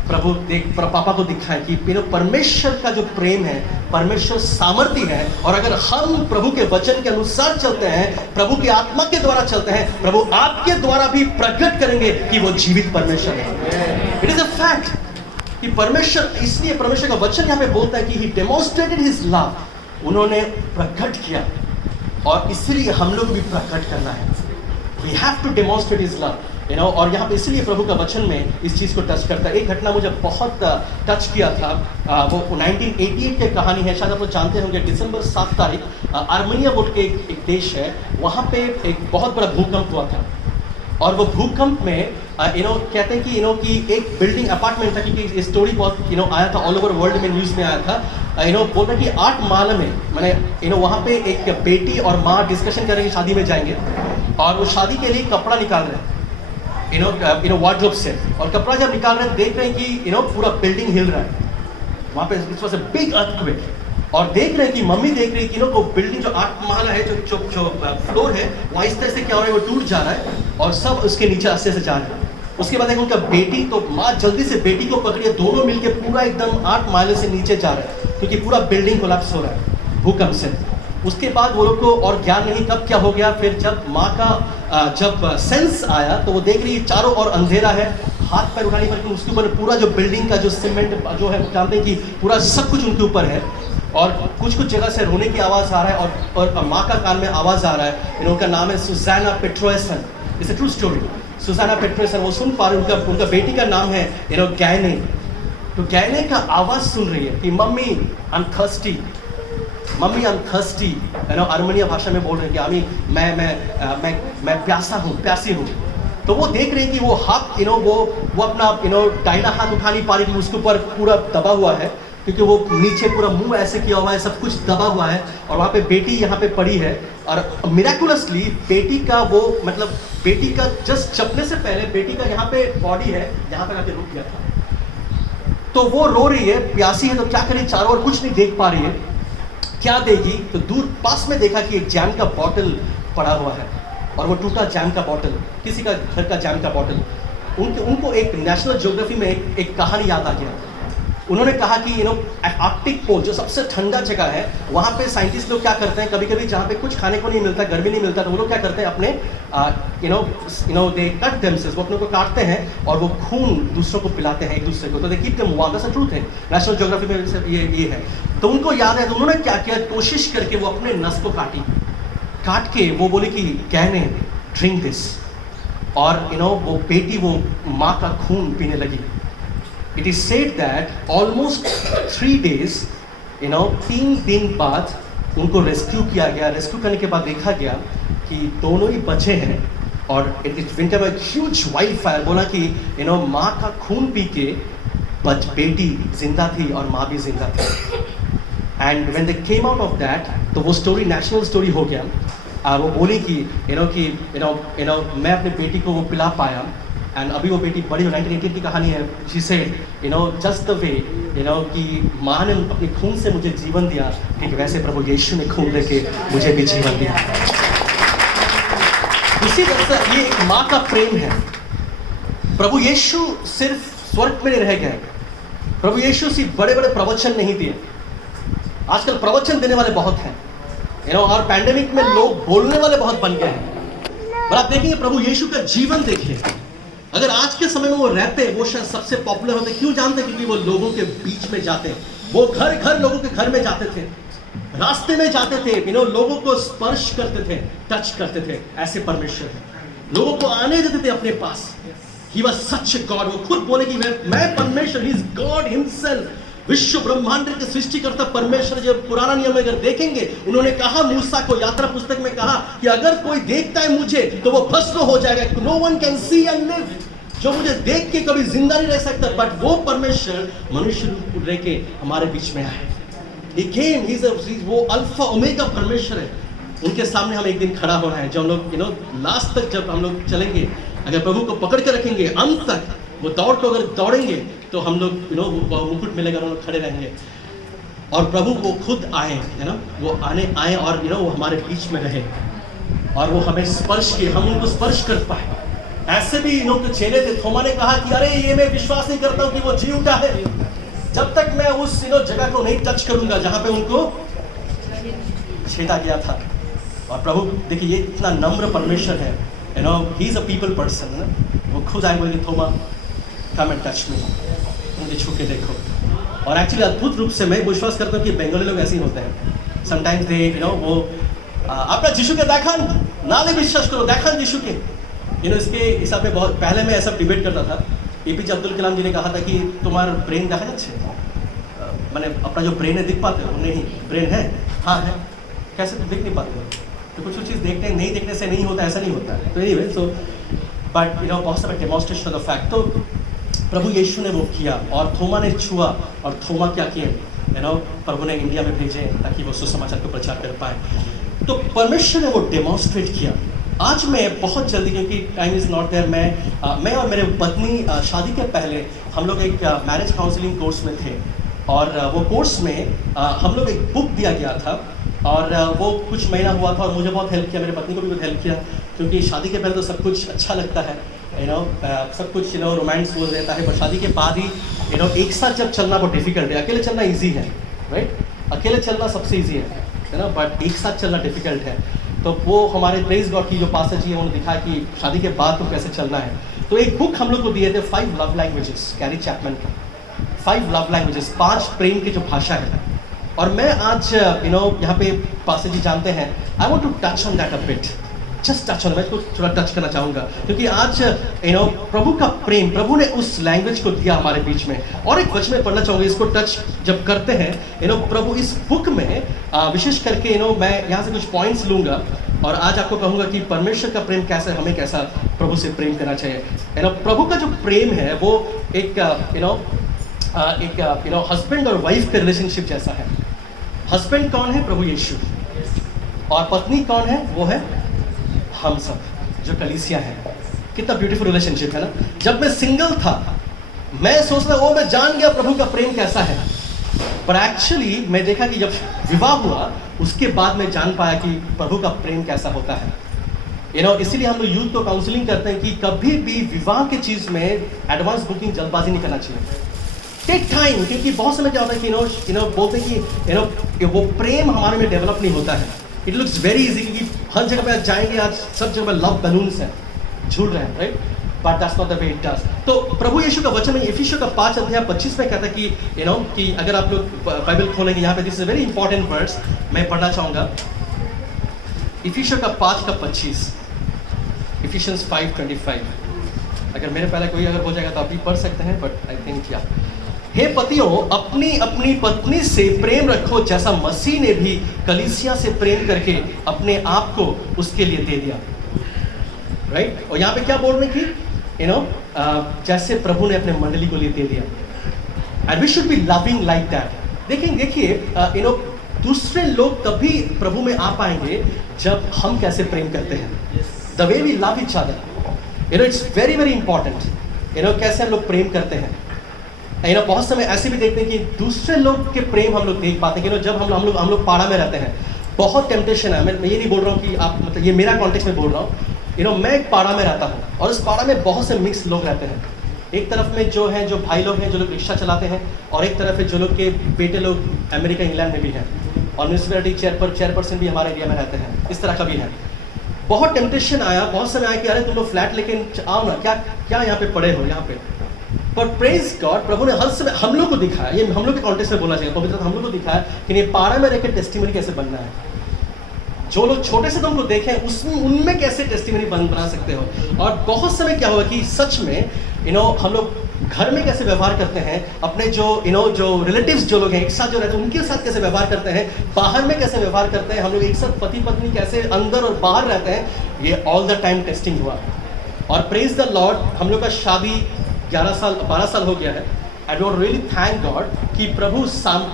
प्रभु पापा को दिखाएं कि यू नो परमेश्वर का जो प्रेम है, परमेश्वर सामर्थ्य है, और अगर हम प्रभु के वचन के अनुसार चलते हैं, प्रभु की आत्मा के द्वारा चलते हैं, प्रभु आपके द्वारा भी प्रकट करेंगे कि वो जीवित परमेश्वर है। इट इज अ फैक्ट कि परमेश्वर, इसलिए परमेश्वर का वचन यहाँ पे बोलता है कि ही डेमोन्स्ट्रेटेड हिज लव, उन्होंने प्रकट किया, और इसलिए हम लोग भी प्रकट करना है। We have to demonstrate his love, you know. और यहाँ पे इसलिए प्रभु का वचन में इस चीज़ को टच करता है। एक घटना मुझे बहुत टच किया था, वो 1988 की कहानी है, शायद आप लोग जानते होंगे। दिसंबर 7 तारीख आर्मेनिया बोल के एक देश है, वहाँ पे एक बहुत बड़ा भूकंप हुआ था, और वो भूकंप में यू नो कहते हैं कि यू नो कि एक बिल्डिंग अपार्टमेंट था, क्योंकि स्टोरी बहुत यू नो आया था, ऑल ओवर वर्ल्ड में न्यूज़ में आया था, यू नो, बोलता कि 8 माले में, मैंने यू नो वहाँ पे एक बेटी और माँ डिस्कशन करेंगे, शादी में जाएंगे, और वो शादी के लिए कपड़ा निकाल रहे हैं, यू नो वार्डरोब से, और कपड़ा जब निकाल रहे हैं देख रहे हैं कि यू नो पूरा बिल्डिंग हिल रहा है वहाँ पे। It was a big earthquake, और देख रहे हैं कि मम्मी देख रही है कि नो वो बिल्डिंग जो 8 माला है, जो फ्लोर है, वो आहिस्ते से क्या हो रहा है, वो टूट जा रहा है, और सब उसके नीचे आस्ते से जा रहे हैं। उसके बाद एक उनका बेटी, तो माँ जल्दी से बेटी को पकड़िए, दोनों मिलके पूरा एकदम 8 माले से नीचे जा रहे हैं, क्योंकि पूरा बिल्डिंग कोलैप्स हो रहा है भूकंप से। उसके बाद वो लोग को और ज्ञान नहीं कब क्या हो गया, फिर जब माँ का जब सेंस आया तो वो देख रही है चारों ओर अंधेरा है, हाथ पैर उठाने पर उसके ऊपर पूरा जो बिल्डिंग का जो सीमेंट जो है, जानते हैं कि पूरा सब कुछ उनके ऊपर है, और कुछ कुछ जगह से रोने की आवाज़ आ रहा है, और माँ का कान में आवाज़ आ रहा है। उनका नाम है सुजाना पेट्रोसन, इट्स अ ट्रू स्टोरी। सुजाना पेट्रोसन, वो सुन पा रहे, उनका बेटी का नाम है यू नो गैने। तो गैने का आवाज़ सुन रही है कि mummy I am thirsty, mummy I am thirsty, you know Armenia भाषा में बोल रहे हैं कि अमी मैं प्यासा हूँ, प्यासी हूँ। तो वो देख रहे हैं कि वो हाथ यू नो वो अपना यू नो दाहिना हाथ उठा नहीं पा रही, उसके ऊपर पूरा दबा हुआ है, क्योंकि वो नीचे पूरा मुंह ऐसे किया हुआ है, सब कुछ दबा हुआ है, और वहाँ पे बेटी यहाँ पे पड़ी है, और मिराकुलसली बेटी का वो मतलब बेटी का जस्ट चपने से पहले बेटी का यहाँ पे बॉडी है, यहाँ पे आके रुक गया था। तो वो रो रही है, प्यासी है, तो क्या करें, चारों ओर कुछ नहीं देख पा रही है, क्या देगी, तो दूर पास में देखा कि एक जैम का बॉटल पड़ा हुआ है, और वो टूटा जैम का बॉटल, किसी का घर का जैम का बॉटल। उनको एक नेशनल ज्योग्राफी में एक कहानी याद आ गया। उन्होंने कहा कि यू नो आर्कटिक पोल जो सबसे ठंडा जगह है, वहाँ पे साइंटिस्ट लोग क्या करते हैं, कभी कभी जहाँ पे कुछ खाने को नहीं मिलता, गर्मी नहीं मिलता, तो वो लोग क्या करते हैं, अपने you know they cut themselves, वो अपने को काटते हैं और वो खून दूसरों को पिलाते हैं एक दूसरे को, तो they keep them warm. That's the truth है, नेशनल ज्योग्राफी में ये है। तो उनको याद है, तो उन्होंने क्या किया, कोशिश करके वो अपने नस को काट के वो बोले कि कहने ड्रिंक दिस, और यू नो वो बेटी वो माँ का खून पीने लगी। It is said that almost 3 days, you know, 3 दिन बाद उनको रेस्क्यू किया गया। रेस्क्यू करने के बाद देखा गया कि दोनों ही बचे हैं, और it went a huge wild fire. बोला कि यू नो माँ का खून पी के बेटी जिंदा थी और माँ भी जिंदा थी। And when they came out of that, तो वो स्टोरी नेशनल स्टोरी हो गया। वो बोली कि यू नो मैं अपने बेटी को वो पिला पाया, एंड अभी वो बेटी बड़ी 1988 की कहानी है। She said you know just the way you know कि माँ ने अपने खून से मुझे जीवन दिया, ठीक वैसे प्रभु यीशु ने खून देके मुझे भी जीवन दिया। इसी तरह से ये एक माँ का प्रेम है। प्रभु यीशु सिर्फ स्वर्ग में नहीं रह गए, प्रभु यीशु सिर्फ बड़े बड़े प्रवचन नहीं दिए। आजकल प्रवचन देने वाले बहुत हैं, यू नो, और पैंडेमिक में लोग बोलने वाले बहुत बन गए हैं। पर आप देखेंगे प्रभु यीशु का जीवन देखिए, अगर आज के समय में वो रहते, वो शायद सबसे पॉपुलर होते। क्यों जानते? क्योंकि वो लोगों के बीच में जाते, वो घर घर लोगों के घर में जाते थे, रास्ते में जाते थे, यू नो लोगों को स्पर्श करते थे, टच करते थे। ऐसे परमेश्वर है, लोगों को आने देते थे अपने पास। He was such a God। वो खुद बोले कि मैं परमेश्वर, He is God Himself। विश्व ब्रह्मांड के सृष्टिकर्ता परमेश्वर जब पुराना नियम में अगर देखेंगे, उन्होंने कहा मूसा को, यात्रा पुस्तक में कहा कि अगर कोई देखता है मुझे तो वो भस्म हो जाएगा। No one can see and live. जो मुझे देख के कभी जिंदा नहीं रह सकता, बट वो परमेश्वर मनुष्य रूप लेके हमारे बीच में आए। He came, वो अल्फा ओमेगा परमेश्वर है। उनके सामने हम एक दिन खड़ा होना है, जो हम लोग लास्ट तक जब हम लोग चलेंगे, अगर प्रभु को पकड़ के रखेंगे अंत तक, वो दौड़ को अगर दौड़ेंगे तो हम लोग वो मुकुट मिलेगा, हम लोग खड़े रहेंगे और प्रभु वो खुद आए, वो आए और वो हमारे बीच में रहे और वो हमें स्पर्श किए, हम उनको स्पर्श कर पाए। ऐसे भी तो चेले थे। थोमा ने कहा कि अरे ये मैं विश्वास नहीं करता हूँ कि वो जी उठा है जब तक मैं उस जगह को नहीं टच करूंगा जहां पे उनको छेड़ा गया था। और प्रभु देखिए, ये इतना नम्र परमेश्वर है, he is a people person. वो खुद आए, बोले थोमा कम एंड टच मी, मुझे छू के देखो। और एक्चुअली अद्भुत रूप से मैं विश्वास करता हूँ कि बंगाली लोग ऐसे ही होते हैं। समटाइम्स दे वो आपका यीशु के देखान नाले विश्वास करो, देखान यीशु के। इसके हिसाब में बहुत पहले मैं ऐसा डिबेट करता था। एपीजे अब्दुल कलाम जी ने कहा था कि तुम्हारा ब्रेन देखा जाच्छे, मैंने अपना जो ब्रेन है दिख पाते हो? नहीं, ब्रेन है, हाँ है। कैसे तुम दिख नहीं पाते हो? तो कुछ चीज़ देखने नहीं देखने से नहीं होता, ऐसा नहीं होता है। तो एनीवे, सो बट बहुत सारा डेमोन्स्ट्रेशन ऑफ द फैक्ट। तो प्रभु यीशु ने वो किया और थोमा ने छुआ, और थोमा क्या किए, प्रभु ने इंडिया में भेजे ताकि वो सुसमाचार को प्रचार कर पाए। तो परमेश्वर ने वो डेमोन्स्ट्रेट किया। आज मैं बहुत जल्दी, क्योंकि टाइम इज़ नॉट देयर, मैं और मेरे पत्नी शादी के पहले हम लोग एक मैरिज काउंसलिंग कोर्स में थे और वो कोर्स में हम लोग एक बुक दिया गया था और वो कुछ महीना हुआ था और मुझे बहुत हेल्प किया, मेरे पत्नी को भी बहुत हेल्प किया, क्योंकि शादी के पहले तो सब कुछ अच्छा लगता है, सब कुछ रोमांस हो रहता है, पर शादी के बाद ही एक साथ जब चलना बहुत डिफिकल्ट है। अकेले चलना ईजी है, राइट, अकेले चलना सबसे ईजी है ना, बट एक साथ चलना डिफिकल्ट है। तो वो हमारे प्रेज गॉड की जो पास्टर जी है उन्होंने दिखाया कि शादी के बाद तो कैसे चलना है। तो एक बुक हम लोग को दिए थे, 5 लव लैंग्वेजेस, कैरी चैपमैन का 5 लव लैंग्वेजेस, 5 प्रेम की जो भाषा है। और मैं आज यहाँ पे पास्टर जी जानते हैं, I want to touch on that a bit, just touch on, मैं इसको थोड़ा टच करना चाहूँगा, क्योंकि आज प्रभु का प्रेम, प्रभु ने उस लैंग्वेज को दिया हमारे बीच में। और एक वचन में पढ़ना चाहूँगा, इसको टच जब करते हैं प्रभु इस बुक में विशेष करके मैं यहाँ से कुछ पॉइंट्स लूँगा और आज आपको कहूँगा कि परमेश्वर का प्रेम कैसे, हमें कैसा प्रभु से प्रेम करना चाहिए। प्रभु का जो प्रेम है वो एक हस्बैंड और वाइफ के रिलेशनशिप जैसा है। हस्बैंड कौन है? प्रभु यीशु। और पत्नी कौन है? वो है हम सब, जो कलीसिया है। कितना ब्यूटीफुल रिलेशनशिप है ना। जब मैं सिंगल था मैं सोच रहा मैं जान गया प्रभु का प्रेम कैसा है, पर एक्चुअली मैं देखा कि जब विवाह हुआ उसके बाद मैं जान पाया कि प्रभु का प्रेम कैसा होता है। इसीलिए हम लोग यूथ को काउंसलिंग करते हैं कि कभी भी विवाह के चीज़ में एडवांस बुकिंग जल्दबाजी नहीं करना चाहिए। टेक टाइम, क्योंकि बहुत समय क्या होता है कि बोलते हैं कि वो प्रेम हमारे में डेवलप नहीं होता है। इट लुक्स वेरी इजी, क्योंकि हर जगह पे जाएंगे, आज सब जगह लव बलून्स हैं, झूल रहे हैं, right, but that's not the way it does. तो प्रभु यीशु का वचन में इफिसियों का 5:25 में कहता है कि कि अगर आप लोग बाइबल खोलेंगे यहाँ पे, this is very important words मैं पढ़ना चाहूँगा। इफिसियों का 5:25, इफिशियंस 5:25। अगर मेरे पहले कोई अगर हो जाएगा तो आप भी पढ़ सकते हैं, बट आई थिंक या हे पतियों, अपनी अपनी पत्नी से प्रेम रखो जैसा मसीह ने भी कलीसिया से प्रेम करके अपने आप को उसके लिए दे दिया, राइट। और यहाँ पे क्या बोल रहे हैं कि जैसे प्रभु ने अपने मंडली को लिए दे दिया, and we should be loving like that. देखिए दूसरे लोग तभी प्रभु में आ पाएंगे जब हम कैसे प्रेम करते हैं, the way we love each other, it's very very important. कैसे हम लोग प्रेम करते हैं। बहुत समय ऐसे भी देखते हैं कि दूसरे लोग के प्रेम हम लोग देख पाते हैं कि जब हम लोग पाड़ा में रहते हैं, बहुत टेम्पटेशन है। मैं ये नहीं बोल रहा हूँ कि आप, मतलब ये मेरा कॉन्टेक्स्ट में बोल रहा हूँ। मैं एक पाड़ा में रहता हूँ और उस पाड़ा में बहुत से मिक्स लोग रहते हैं। एक तरफ में जो भाई लोग हैं जो लोग रिक्शा चलाते हैं, और एक तरफ है जो लोग के बेटे लोग अमेरिका इंग्लैंड में भी हैं, और म्यूनसिपैलिटी चेयरपर्सन भी हमारे एरिया में रहते हैं। इस तरह का भी है। बहुत टेम्पटेशन आया, बहुत समय आया कि अरे तुम लोग फ्लैट लेके आओ ना, क्या यहाँ पे पड़े हो यहाँ पे। पर प्रेज गॉड, प्रभु ने हर समय हम लोग को दिखाया, ये हम लोग के कॉन्टेक्स्ट में बोलना चाहिए, पवित्र हम लोग को दिखाया कि ये पाड़ा में रहकर टेस्टिमनी कैसे बनना है। जो लोग छोटे से तुमको देखें उनमें कैसे टेस्टिमनी बना सकते हो। और बहुत समय क्या हुआ कि सच में हम लोग घर में कैसे व्यवहार करते हैं, अपने जो जो रिलेटिव्स जो लोग हैं एक साथ जो रहते हैं उनके साथ कैसे व्यवहार करते हैं, बाहर में कैसे व्यवहार करते हैं, हम लोग एक साथ पति पत्नी कैसे अंदर और बाहर रहते हैं, ये ऑल द टाइम टेस्टिंग हुआ। और प्रेज द लॉर्ड, हम लोग का शादी 12 साल हो गया है। I don't really thank God कि प्रभु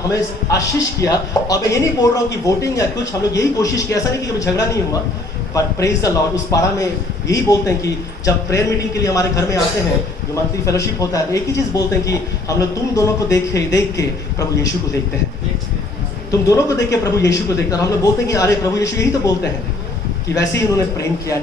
हमें आशीष किया। और मैं ये नहीं बोल रहा हूँ कि वोटिंग या कुछ, हम लोग यही कोशिश किया, ऐसा नहीं कि कभी झगड़ा नहीं हुआ, बट प्रेज द लॉर्ड उस पारा में यही बोलते हैं कि जब प्रेयर मीटिंग के लिए हमारे घर में आते हैं, जो मंथली फेलोशिप होता है, तो एक ही चीज़ बोलते हैं कि हम लोग तुम दोनों को देख के प्रभु यीशु को देखते हैं, तुम दोनों को देख के प्रभु यीशु को देखते हैं। हम लोग बोलते हैं कि अरे प्रभु यीशु यही तो बोलते हैं कि वैसे ही उन्होंने प्रेम किया,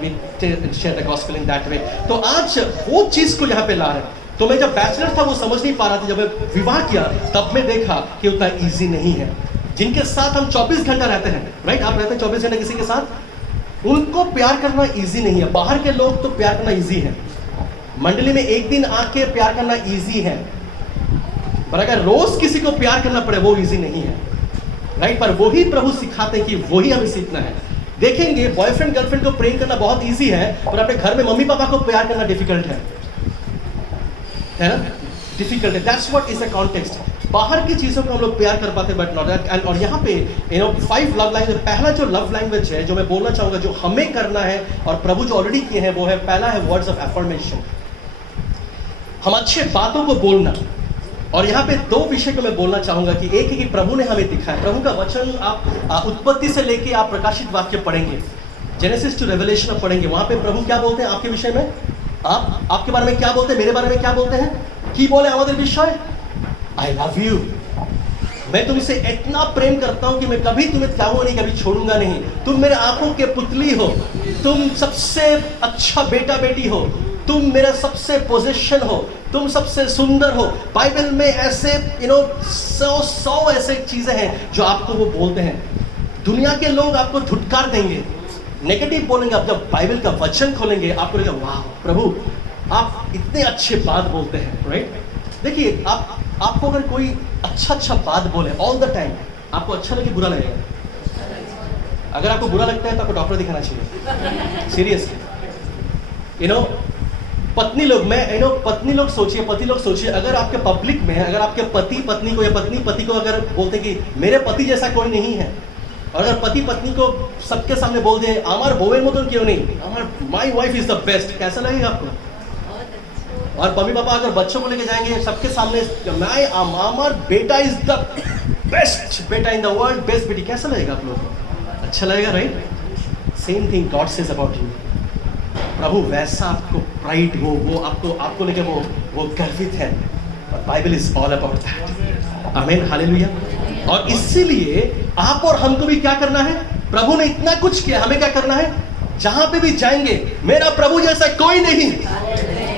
share the gospel in that way. तो आज वो चीज़ को यहाँ पे ला रहे हैं। तो मैं जब बैचलर था वो समझ नहीं पा रहा था, जब मैं विवाह किया तब मैं देखा कि उतना ईजी नहीं है। जिनके साथ हम 24 घंटा रहते हैं, राइट, आप रहते हैं 24 घंटे किसी के साथ, उनको प्यार करना इजी नहीं है। बाहर के लोग तो प्यार करना इजी है, मंडली में एक दिन आके प्यार करना इजी है, पर अगर रोज किसी को प्यार करना पड़े वो इजी नहीं है, राइट। पर वही प्रभु सिखाते हैं कि वही हमें सीखना है। देखेंगे बॉयफ्रेंड गर्लफ्रेंड को प्रेम करना बहुत इजी है, पर अपने घर में मम्मी पापा को प्यार करना डिफिकल्ट है ना, डिफिकल्ट है। That's what is the context. बाहर की चीज़ों को हम लोग प्यार कर पाते बट नॉट दैट। एंड और यहाँ पे 5 लव लैंग्वेज, पहला जो लव लैंग्वेज है जो मैं बोलना चाहूँगा, जो हमें करना है और प्रभु जो ऑलरेडी किए हैं, वो है, पहला है वर्ड्स ऑफ एफर्मेशन, हम अच्छे बातों को बोलना। और यहाँ पे 2 विषय को मैं बोलना चाहूँगा कि एक है कि प्रभु ने हमें दिखाया, प्रभु का वचन आप उत्पत्ति से लेके आप प्रकाशित वाक्य पढ़ेंगे, जेनेसिस टू रेवलेशन पढ़ेंगे, वहाँ पे प्रभु क्या बोलते हैं आपके विषय में, आपके बारे में क्या बोलते हैं, मेरे बारे में क्या बोलते हैं, की बोले हमारे विषय, आई लव यू, मैं तुमसे इतना प्रेम करता हूं कि मैं कभी तुम्हें त्यागूंगा नहीं, कभी छोड़ूंगा नहीं, तुम मेरे आंखों के पुतली हो, तुम सबसे अच्छा बेटा बेटी हो, तुम मेरा सबसे पोजीशन हो, तुम सबसे सुंदर हो। बाइबल में ऐसे 100 ऐसे चीजें हैं जो आपको वो बोलते हैं। दुनिया के लोग आपको धुटकार देंगे, नेगेटिव बोलेंगे, आप जब बाइबल का वचन खोलेंगे आपको लगेगा वाह प्रभु आप इतने अच्छे बात बोलते हैं, राइट। देखिए आपको अगर कोई अच्छा बात बोले ऑल द टाइम, आपको अच्छा लगे बुरा लगेगा। अगर आपको बुरा लगता है तो आपको डॉक्टर दिखाना चाहिए, सीरियसली। पत्नी लोग, पत्नी लोग सोचिए, पति लोग सोचिए, अगर आपके पब्लिक में अगर आपके पति पत्नी को या पत्नी पति को अगर बोलते कि मेरे पति जैसा कोई नहीं है, और अगर पति पत्नी को सबके सामने बोल दे आमार बोवेर मतन क्यों नहीं, my wife is the best, कैसा लगेगा आपको? और मम्मी पापा अगर बच्चों को लेके जाएंगे सबके सामने, मैं आमार बेटा इज द बेस्ट बेटा इन द वर्ल्ड, बेस्ट बेटी, कैसा लगेगा आप लोगों को? अच्छा लगेगा, right. Same thing God says about you. प्रभु वैसा आपको प्राइड वो आपको लेके वो गर्वित है, और Bible is all about that. आमीन, हालेलुया। और इसीलिए आप और हमको भी क्या करना है, प्रभु ने इतना कुछ किया, हमें क्या करना है, जहां पे भी जाएंगे मेरा प्रभु जैसा कोई नहीं,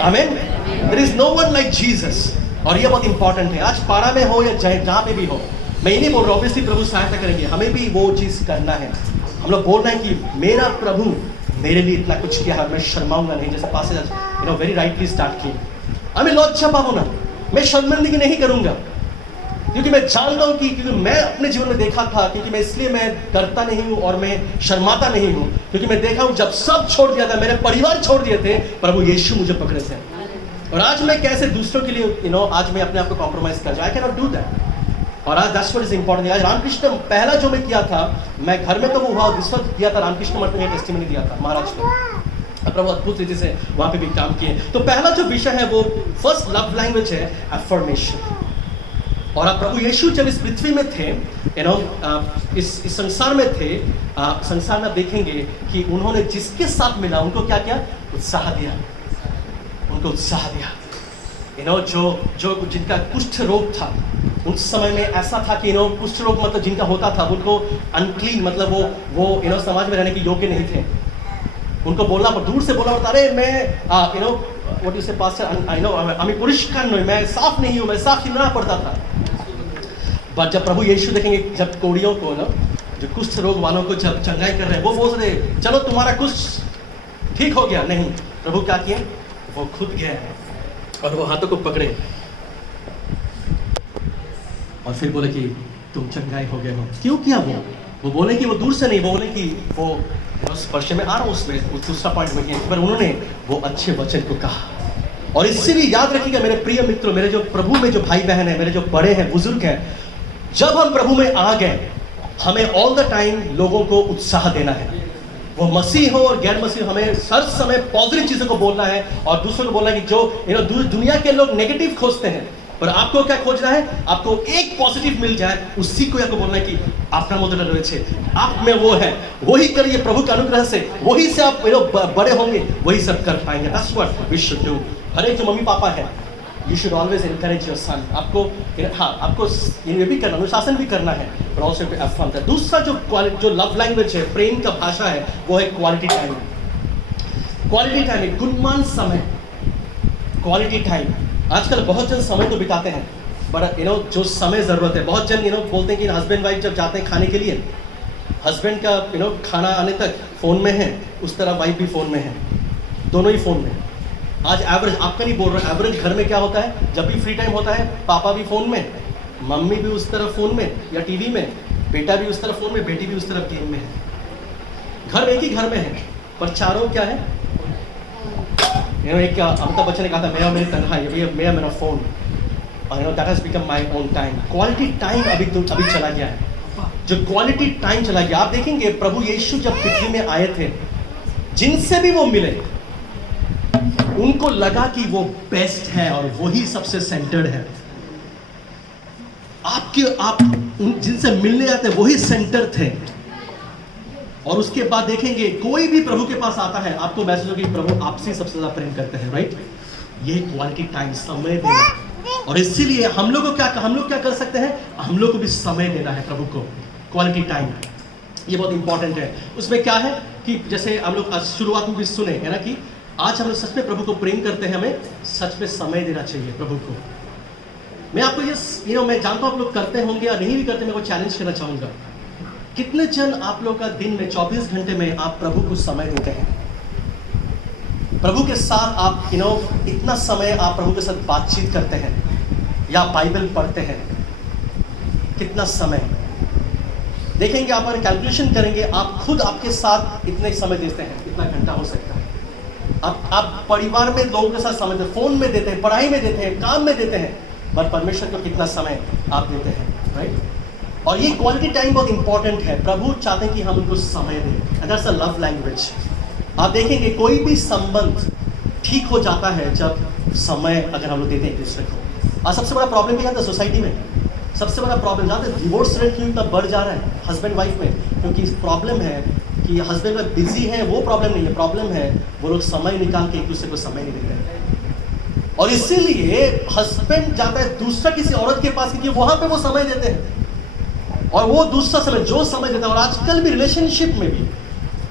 आमीन, there is no one like Jesus. और ये बहुत इंपॉर्टेंट है, आज पारा में हो या जहां पे भी हो, मैं ये नहीं बोल रहा, ऑब्वियसली प्रभु सहायता करेंगे, हमें भी वो चीज करना है। हम लोग बोलना है कि मेरा प्रभु मेरे लिए इतना कुछ किया है, मैं शर्माऊंगा नहीं, जैसे पासे वेरी राइटली स्टार्ट किया, हमें लज्जा पाओ ना, मैं शर्मिंदगी नहीं करूंगा, क्योंकि मैं जानता हूं कि क्योंकि मैं अपने जीवन में देखा था, क्योंकि मैं इसलिए मैं डरता नहीं हूं और मैं शर्माता नहीं हूं, क्योंकि मैं देखा हूं जब सब छोड़ दिया था, मेरे परिवार छोड़ दिए थे, प्रभु यीशु मुझे पकड़े थे। और आज मैं कैसे दूसरों के लिए आज मैं अपने आप को कॉम्प्रोमाइज कर जाऊं, I can not do that. और आज दैट्स व्हाट इज इंपॉर्टेंट। आज रामकृष्ण पहला जो मैं किया था, मैं घर में तो वो हुआ, इस वक्त किया था रामकृष्ण मठ में टेस्टिमनी दिया था महाराज को, प्रभु अद्भुत रीति से वहां पे भी काम किए। तो पहला जो विषय है वो फर्स्ट लव लैंग्वेज है एफर्मेशन। और आप प्रभु यीशु जब इस पृथ्वी में थे, इस संसार में थे, संसार में आप देखेंगे कि उन्होंने जिसके साथ मिला उनको क्या किया, उत्साह दिया, उनको उत्साह दिया। जो जिनका कुष्ठ रोग था, उस समय में ऐसा था कि कुष्ठ रोग मतलब जिनका होता था उनको अनक्लीन, मतलब वो समाज में रहने के योग्य नहीं थे। उनको बोलना, दूर से बोलना पड़ता, अरे मैं व्हाट यू से पास्टर, আমি পরিষ্কার নই, मैं साफ नहीं हूँ, मैं साफ खिलना पड़ता था। बट जब प्रभु यीशु देखेंगे, जब कोड़ियों को जो कुष्ठ रोग वालों को जब चंगाई कर रहे हैं, वो बोल रहे चलो तुम्हारा कुष्ठ ठीक हो गया, नहीं, प्रभु क्या किए, वो खुद गए और वो हाथों को पकड़े और फिर बोले कि तुम चंगाई हो गए हो। क्यों किया वो बोले कि वो दूर से नहीं, बोले कि वो स्पर्श में आ रहा हूँ, उसमें दूसरा पॉइंट में किया, पर उन्होंने वो अच्छे वचन को कहा, और इसीलिए याद रखिएगा मेरे प्रिय मित्रों, मेरे जो प्रभु में जो भाई बहन है, मेरे जो बड़े हैं, बुजुर्ग हैं, जब हम प्रभु में आ गए, हमें ऑल द टाइम लोगों को उत्साह देना है। वो मसीह हो और गैर मसीह, हमें हर समय पॉजिटिव चीजों को बोलना है और दूसरों को बोलना है कि जो दुनिया के लोग नेगेटिव खोजते हैं, पर आपको क्या खोजना है? आपको एक पॉजिटिव मिल जाए, उसी को आपको बोलना है कि आपका मदद रहे, आप में वो है, वही करिए प्रभु के अनुग्रह से, वही से आप बड़े होंगे, वही सब कर पाएंगे। That's what we should do। हर एक जो मम्मी पापा है, you should always encourage your son। आपको आपको ये भी करना, अनुशासन भी करना है, but also to have fun। दूसरा जो लव लैंग्वेज है, प्रेम का भाषा है, वो है क्वालिटी टाइम। क्वालिटी टाइम, गुणमान समय, क्वालिटी टाइम। आजकल बहुत जन समय तो बिताते हैं, बट जो समय ज़रूरत है, बहुत जन बोलते हैं कि हस्बैंड वाइफ जब जाते हैं खाने के लिए, हस्बैंड का खाना आने तक फ़ोन में है, उस तरह वाइफ भी फ़ोन में है, दोनों ही फ़ोन में। आज एवरेज, आपका नहीं बोल रहा, एवरेज घर में क्या होता है, जब भी फ्री टाइम होता है, पापा भी फ़ोन में, मम्मी भी उस तरफ फ़ोन में या टीवी में, बेटा भी उस तरफ फ़ोन में, बेटी भी उस तरफ गेम में है। घर एक ही घर में है, पर चारों क्या है? एक अमिताभ बच्चन ने कहा था, मेरा मेरी तन्हाई, ये मेरा फ़ोन, और that has become my own time. Quality time अभी चला गया है, जो क्वालिटी टाइम चला गया। आप देखेंगे प्रभु यीशु जब पृथ्वी में आए थे, जिनसे भी वो मिले, उनको लगा कि वो बेस्ट है और वही सबसे सेंटर्ड है। आप जिनसे मिलने जाते हैं वही सेंटर थे। और उसके बाद देखेंगे कोई भी प्रभु के पास आता है, आपको महसूस होगा कि प्रभु आपसे सबसे ज्यादा प्रेम करते हैं, राइट? ये क्वालिटी टाइम, समय देना। और इसीलिए हम लोग क्या कर सकते हैं? हम लोग को भी समय देना है प्रभु को, क्वालिटी टाइम। ये बहुत इंपॉर्टेंट है। उसमें क्या है कि जैसे हम लोग शुरुआत में भी सुने है ना कि आज हम लोग सच में प्रभु को प्रेम करते हैं, हमें सच में समय देना चाहिए प्रभु को। मैं आपको ये मैं जानता हूँ आप लोग करते होंगे या नहीं भी करते, मैं वो चैलेंज करना चाहूँगा। कितने जन आप लोग का दिन में 24 घंटे में आप प्रभु को समय देते हैं? प्रभु के साथ आप इतना समय आप प्रभु के साथ बातचीत करते हैं या बाइबल पढ़ते हैं? कितना समय? देखेंगे आप अगर कैलकुलेशन करेंगे, आप खुद आपके साथ इतने समय देते हैं, इतना घंटा हो सकता है। आप परिवार में लोगों के साथ समय देते हैं, फोन में देते हैं, पढ़ाई में देते हैं, काम में देते हैं, पर परमेश्वर को कितना समय आप देते हैं, राइट? और ये क्वालिटी टाइम बहुत इंपॉर्टेंट है। प्रभु चाहते हैं कि हम उनको समय दें। That's a love language. आप देखेंगे कोई भी संबंध ठीक हो जाता है जब समय अगर हम लोग देते हैं एक दूसरे को। आज सबसे बड़ा प्रॉब्लम क्या है सोसाइटी में? सबसे बड़ा प्रॉब्लम जानते हैं डिवोर्स रेट क्यों इतना बढ़ जा रहा है हस्बैंड वाइफ में? क्योंकि इस प्रॉब्लम है कि हस्बैंड वाइफ बिजी है, वो प्रॉब्लम नहीं है, प्रॉब्लम है वो लोग समय निकाल के एक दूसरे को समय नहीं देते हैं। और इसीलिए हस्बैंड जाता है दूसरा किसी औरत के पास क्योंकि वहां पे वो समय देते हैं और वो दूसरा समय जो समय देता है। और आजकल भी रिलेशनशिप में भी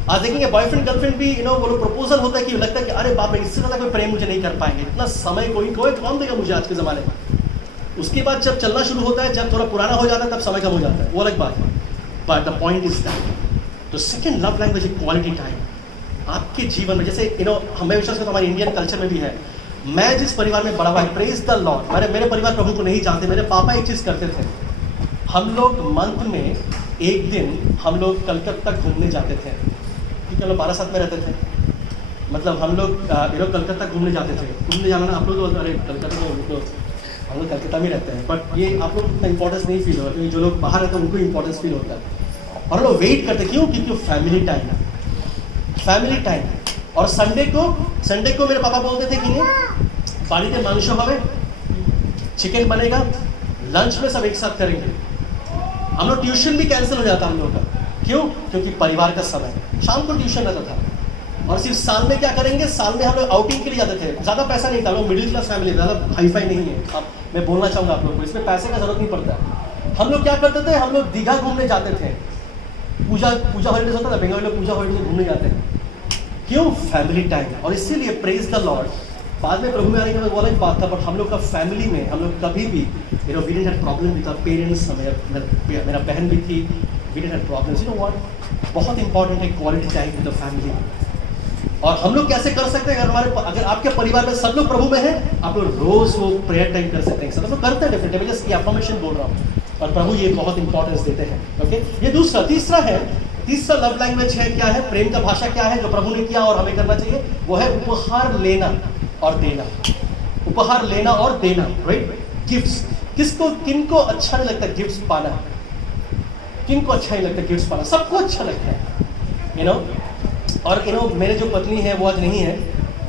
आज देखेंगे बॉयफ्रेंड गर्लफ्रेंड भी वो लोग प्रपोजल होता है कि लगता है कि अरे बाप रे, इससे ज़्यादा कोई प्रेम मुझे नहीं कर पाएंगे, इतना समय कोई कौन देगा मुझे आज के ज़माने में। उसके बाद जब चलना शुरू होता है, जब थोड़ा पुराना हो जाता है, तब समय कम हो जाता है, वो अलग बात है। But the point is that तो सेकेंड लव लैंग्वेज है क्वालिटी टाइम। आपके जीवन में जैसे हमें विश्वास करता हमारे इंडियन कल्चर में भी है। मैं जिस परिवार में बड़ा हुआ है, प्रेज द लॉर्ड, मेरे परिवार प्रभु को नहीं जानते। मेरे पापा एक चीज़ करते थे, हम लोग मंथ में एक दिन हम लोग कलकत्ता घूमने जाते थे, क्योंकि हम लोग 12 साथ में रहते थे। मतलब हम लोग कलकत्ता घूमने जाते थे। घूमने जाना ना, आप लोग तो अरे कलकत्ता में हम लोग कलकत्ता में रहते हैं, बट ये आप लोग इतना इंपॉर्टेंस नहीं फील होगा, क्योंकि जो लोग बाहर रहते हैं उनको इंपॉर्टेंस फील होता है। और हम लोग वेट करते क्यों? क्योंकि फैमिली टाइम है, फैमिली टाइम। और संडे को मेरे पापा बोलते थे कि नहीं बाड़ीते मांस হবে, चिकन बनेगा, लंच में सब एक साथ करेंगे। हम लोग ट्यूशन भी कैंसिल हो जाता हम लोग का, क्यों? क्योंकि परिवार का समय, शाम को ट्यूशन रहता था। और सिर्फ साल में क्या करेंगे, साल में हम लोग आउटिंग के लिए जाते थे। ज़्यादा पैसा नहीं था, हम लोग मिडिल क्लास फैमिली, ज़्यादा हाई फाई नहीं है। अब मैं बोलना चाहूँगा आप लोग को, इसमें पैसे का जरूरत नहीं पड़ता। हम लोग क्या करते थे, हम लोग दीघा घूमने जाते थे। पूजा हॉलीडेज होता था, बंगाली लोग पूजा हॉलीडेज घूमने जाते हैं, क्यों? Family time. और इसीलिए प्रेज द लॉर्ड, बाद में प्रभु में आने के बाद वाला एक बात था, बट हम लोग का फैमिली में हम लोग कभी भी we didn't have problem with our parents. मेरा बहन भी थी, we didn't have problems. You know what, बहुत इंपॉर्टेंट है quality time with the family. और हम लोग कैसे कर सकते हैं? अगर आपके परिवार में सब लोग प्रभु में हैं, आप लोग रोज वो प्रेयर टाइम कर सकते हैं। सब लोग करते हैं डेफिनेटली, मैं जस्ट ये अफर्मेशन बोल रहा हूँ। और प्रभु ये बहुत इंपॉर्टेंस देते हैं। ओके, ये तीसरा लव लैंग्वेज है। क्या है? प्रेम का भाषा क्या है जो प्रभु ने किया और हमें करना चाहिए? वो है उपहार लेना और देना। उपहार लेना और देना, राइट? गिफ्ट्स, किनको अच्छा नहीं लगता गिफ्ट्स पाना? किनको अच्छा नहीं लगता गिफ्ट्स पाना? सबको अच्छा लगता है, यू नो। और यू नो मेरे जो पत्नी है वो आज नहीं है,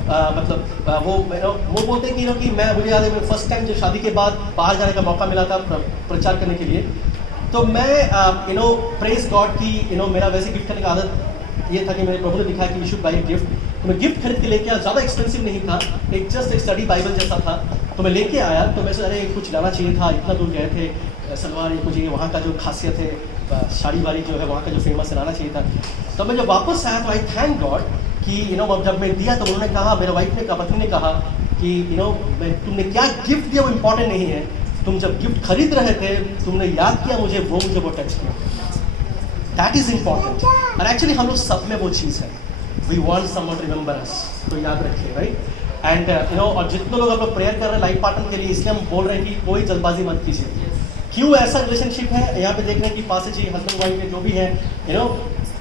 वो बोलते हैं कि मुझे याद है फर्स्ट टाइम जो शादी के बाद बाहर जाने का मौका मिला था प्रचार करने के लिए, तो मैं प्रेज गॉड की मेरा वैसे गिफ्ट करने का आदत ये था कि मेरे प्रभु ने दिखाया कि यू शुड बाय गिफ्ट। तो मैं गिफ्ट खरीद के लेके आया, ज़्यादा एक्सपेंसिव नहीं था, जस्ट एक स्टडी बाइबल जैसा था। तो मैं लेके आया, तो मैं अरे कुछ लाना चाहिए था, इतना दूर गए थे, सलवार ये कुछ, वहाँ का जो खासियत है साड़ी वाड़ी जो है वहाँ का जो फेमस है, लाना चाहिए था। तो मैं जब वापस आया तो आई थैंक गॉड कि जब मैं दिया तो उन्होंने कहा, मेरे वाइफ ने कहा, पत्नी ने कहा कि तुमने क्या गिफ्ट दिया वो इम्पोर्टेंट नहीं है, तुम जब गिफ्ट खरीद रहे थे तुमने याद किया मुझे वो टच किया, दैट इज इम्पॉर्टेंट। और एक्चुअली हम लोग सब में वो चीज़ है, we want someone to remember us, तो याद रखिए, राइट? एंड और जितने लोग हम लोग प्रेयर कर रहे हैं लाइफ पार्टनर के लिए, इसलिए हम बोल रहे हैं कि कोई जल्दबाजी मत कीजिए। क्यों ऐसा रिलेशनशिप है? यहाँ पे देख रहे हैं कि पास जी हस्बैंड वाइफ में जो भी है,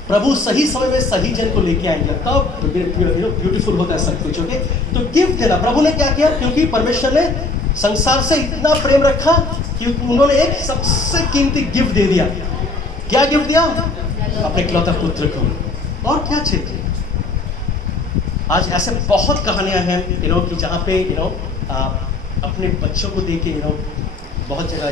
प्रभु सही समय में सही जन को लेके आएंगे, तब ब्यूटीफुल होता है सब कुछ। ओके, तो गिफ्ट देना, प्रभु ने क्या किया? क्योंकि परमेश्वर ने संसार से इतना प्रेम रखा कि उन्होंने एक सबसे कीमती गिफ्ट दे दिया। क्या गिफ्ट दिया? अपने इकलौता पुत्र को। और क्या चाहिए? आज ऐसे बहुत कहानियां हैं कि जहाँ पे अपने बच्चों को दे के बहुत जगह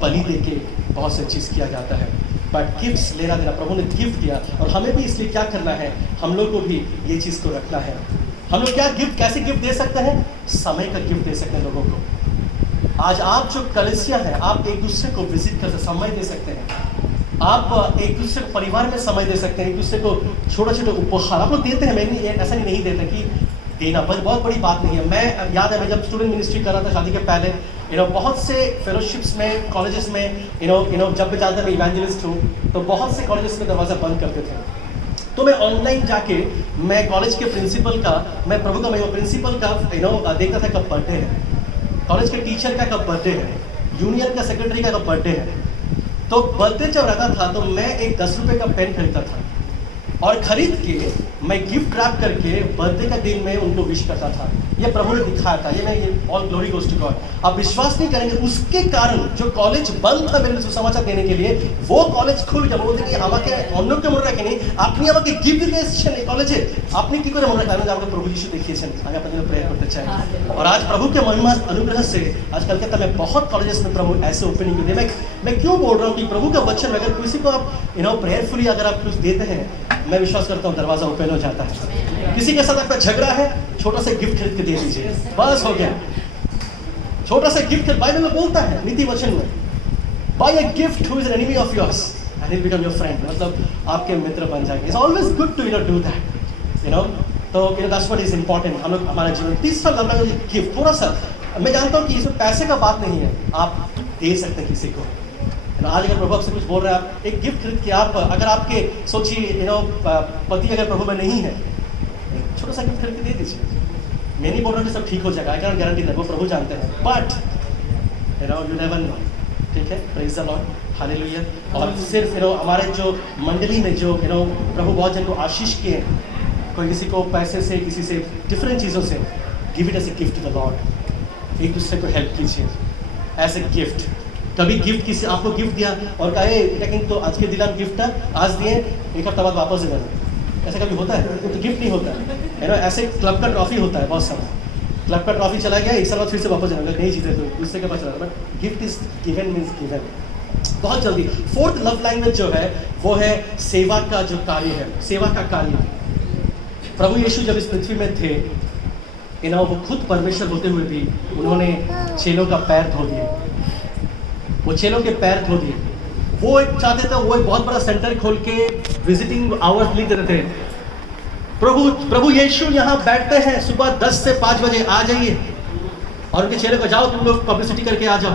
बलि दे के बहुत से चीज़ किया जाता है। बट गिफ्ट्स लेना देना, प्रभु ने गिफ्ट दिया, और हमें भी इसलिए क्या करना है, हम लोग को भी ये चीज़ को रखना है। हम लोग क्या गिफ्ट, कैसे गिफ्ट दे सकते हैं? समय का गिफ्ट दे सकते हैं लोगों को। आज आप जो कलीसिया है, आप एक दूसरे को विजिट कर सकते, समय दे सकते हैं, आप एक दूसरे को परिवार में समय दे सकते हैं, एक दूसरे को छोटे छोटे उपहार आप लोग देते हैं। मैं भी ऐसा नहीं देता कि देना बहुत बड़ी बात नहीं है। मैं याद है, मैं जब स्टूडेंट मिनिस्ट्री कर रहा था शादी के पहले, बहुत से फेलोशिप्स में, कॉलेजेस में, जब भी जाता मैं इवेंजलिस्ट हूँ, तो बहुत से कॉलेजेस में दरवाज़ा बंद करते थे। तो मैं ऑनलाइन जाके मैं कॉलेज के प्रिंसिपल का, मैं प्रभु का मैं प्रिंसिपल का देखता था कब बर्थडे है, कॉलेज के टीचर का कब बर्थडे है, यूनियन का सेक्रेटरी का कब बर्थडे है। तो बर्थडे जब रहता था तो मैं एक 10 रुपये का पेन खरीदता था, और खरीद के मैं गिफ्ट रैप करके बर्थडे का दिन में उनको विश करता था। ये प्रभु ने दिखाया था, ये all glory goes to God. आप विश्वास नहीं करेंगे, उसके कारण जो कॉलेज बंद था मेरे सुसमाचार देने के लिए, वो कॉलेज खुल गया। बोलते कि আমাকে অন্যকে মনে রাখেনি, আপনি আমাকে গিফট দিতে এসেছেন এই কলেজে, আপনি কি করে মনে রাখলেন? আমাকে প্রভু यीशु দেখিয়েছেন। আমি আপনাদের জন্য প্রেয়ার করতে চাই। और आज प्रभु के महिमा अनुग्रह से आज कलकत्ता में बहुत कॉलेजेस में प्रभु ऐसे ओपनिंग होते हैं। मैं क्यों बोल रहा हूँ कि प्रभु का वचन अगर किसी को आप प्रेयरफुली अगर आप कुछ देते हैं, मैं विश्वास करता हूँ दरवाजा ओपन हो जाता है। किसी के साथ आपका झगड़ा है, छोटा सा गिफ्ट खरीद के दे दीजिए, बस हो गया। छोटा सा गिफ्ट, बाइबल में बोलता है नीति वचन में, buy a gift who is an enemy of yours and he become your friend, मतलब आपके मित्र बन जाएंगे। It's always good to do that, तो दैट्स व्हाट इज इंपॉर्टेंट हम लोग हमारे जीवन। तीसरा लंबा गिफ्ट, थोड़ा सा मैं जानता हूँ कि इसमें पैसे का बात नहीं है, आप दे सकते हैं किसी को। आज अगर प्रभु आपसे कुछ बोल रहे हैं, आप एक गिफ्ट खरीद के आप, अगर आपके सोचिए पति अगर प्रभु में नहीं है, छोटा सा गिफ्ट खरीद के दे दीजिए। मैं नहीं बोल रहा कि सब ठीक हो जाएगा, आई कैन गारंटी दैट, वो प्रभु जानते हैं, बट यू नेवर नो। ठीक है, प्रेज द लॉर्ड, हालेलुया। और सिर्फ हमारे जो मंडली में जो प्रभु बहुत जन को आशीष किए, कोई किसी को पैसे से, किसी से डिफरेंट चीज़ों से, give it as a gift to the Lord. एक दूसरे को हेल्प कीजिए एज ए गिफ्ट। कभी गिफ्ट किसी आपको गिफ्ट दिया और कहे लेकिन तो आज के दिन गिफ्ट था, आज दिए एक हफ्ता बाद वापस दे देना, ऐसा कभी होता है? तो गिफ्ट नहीं होता है ना। ऐसे क्लब का ट्रॉफी होता है, बहुत सारा क्लब का ट्रॉफी चला गया, एक साल बाद फिर से वापस जाना, नहीं जीते तो दूसरे के पास चला, but gift is given means given बहुत जल्दी। फोर्थ लव लैंग्वेज जो है वो है सेवा का जो कार्य है, सेवा का कार्य। प्रभु यीशु जब इस पृथ्वी में थे, वो खुद परमेश्वर होते हुए भी उन्होंने चेलों का पैर धो दिए, वो चेलों के पैर धो दिए। वो एक चाहते थे, वो एक बहुत बड़ा सेंटर खोल के विजिटिंग आवर्स लिख देते थे, प्रभु यीशु यहाँ बैठते हैं सुबह 10 से 5 बजे, आ जाइए। और उनके चेलों को जाओ तुम लोग पब्लिसिटी करके आ जाओ।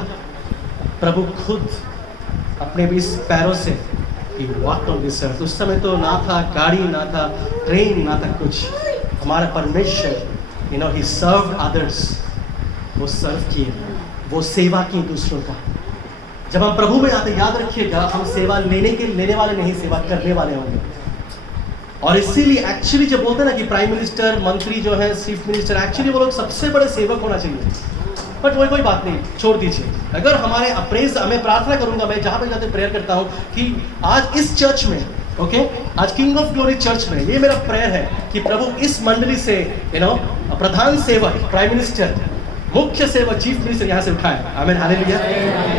प्रभु खुद अपने भी इस पैरों से he walked on this earth। उस समय तो ना था गाड़ी, ना था ट्रेन, ना था कुछ। हमारा परमेश्वर he served others, वो सर्व किए, वो सेवा की दूसरों का। जब हम प्रभु में आते, याद रखिएगा, हम सेवा लेने वाले नहीं, सेवा करने वाले होंगे। और इसीलिए एक्चुअली जब बोलते हैं ना कि प्राइम मिनिस्टर, मंत्री जो है, चीफ मिनिस्टर, एक्चुअली वो लोग सबसे बड़े सेवक होना चाहिए। बट वही कोई बात नहीं, छोड़ दीजिए। अगर हमारे अप्रेज, मैं प्रार्थना करूंगा, मैं जहाँ पे जाते प्रेयर करता हूँ कि आज इस चर्च में, ओके, आज किंग ऑफ ग्लोरी चर्च में ये मेरा प्रेयर है कि प्रभु इस मंडली से प्रधान सेवक, प्राइम मिनिस्टर, मुख्य सेवक, चीफ मिनिस्टर यहाँ से उठाए। आमीन, हालेलुया।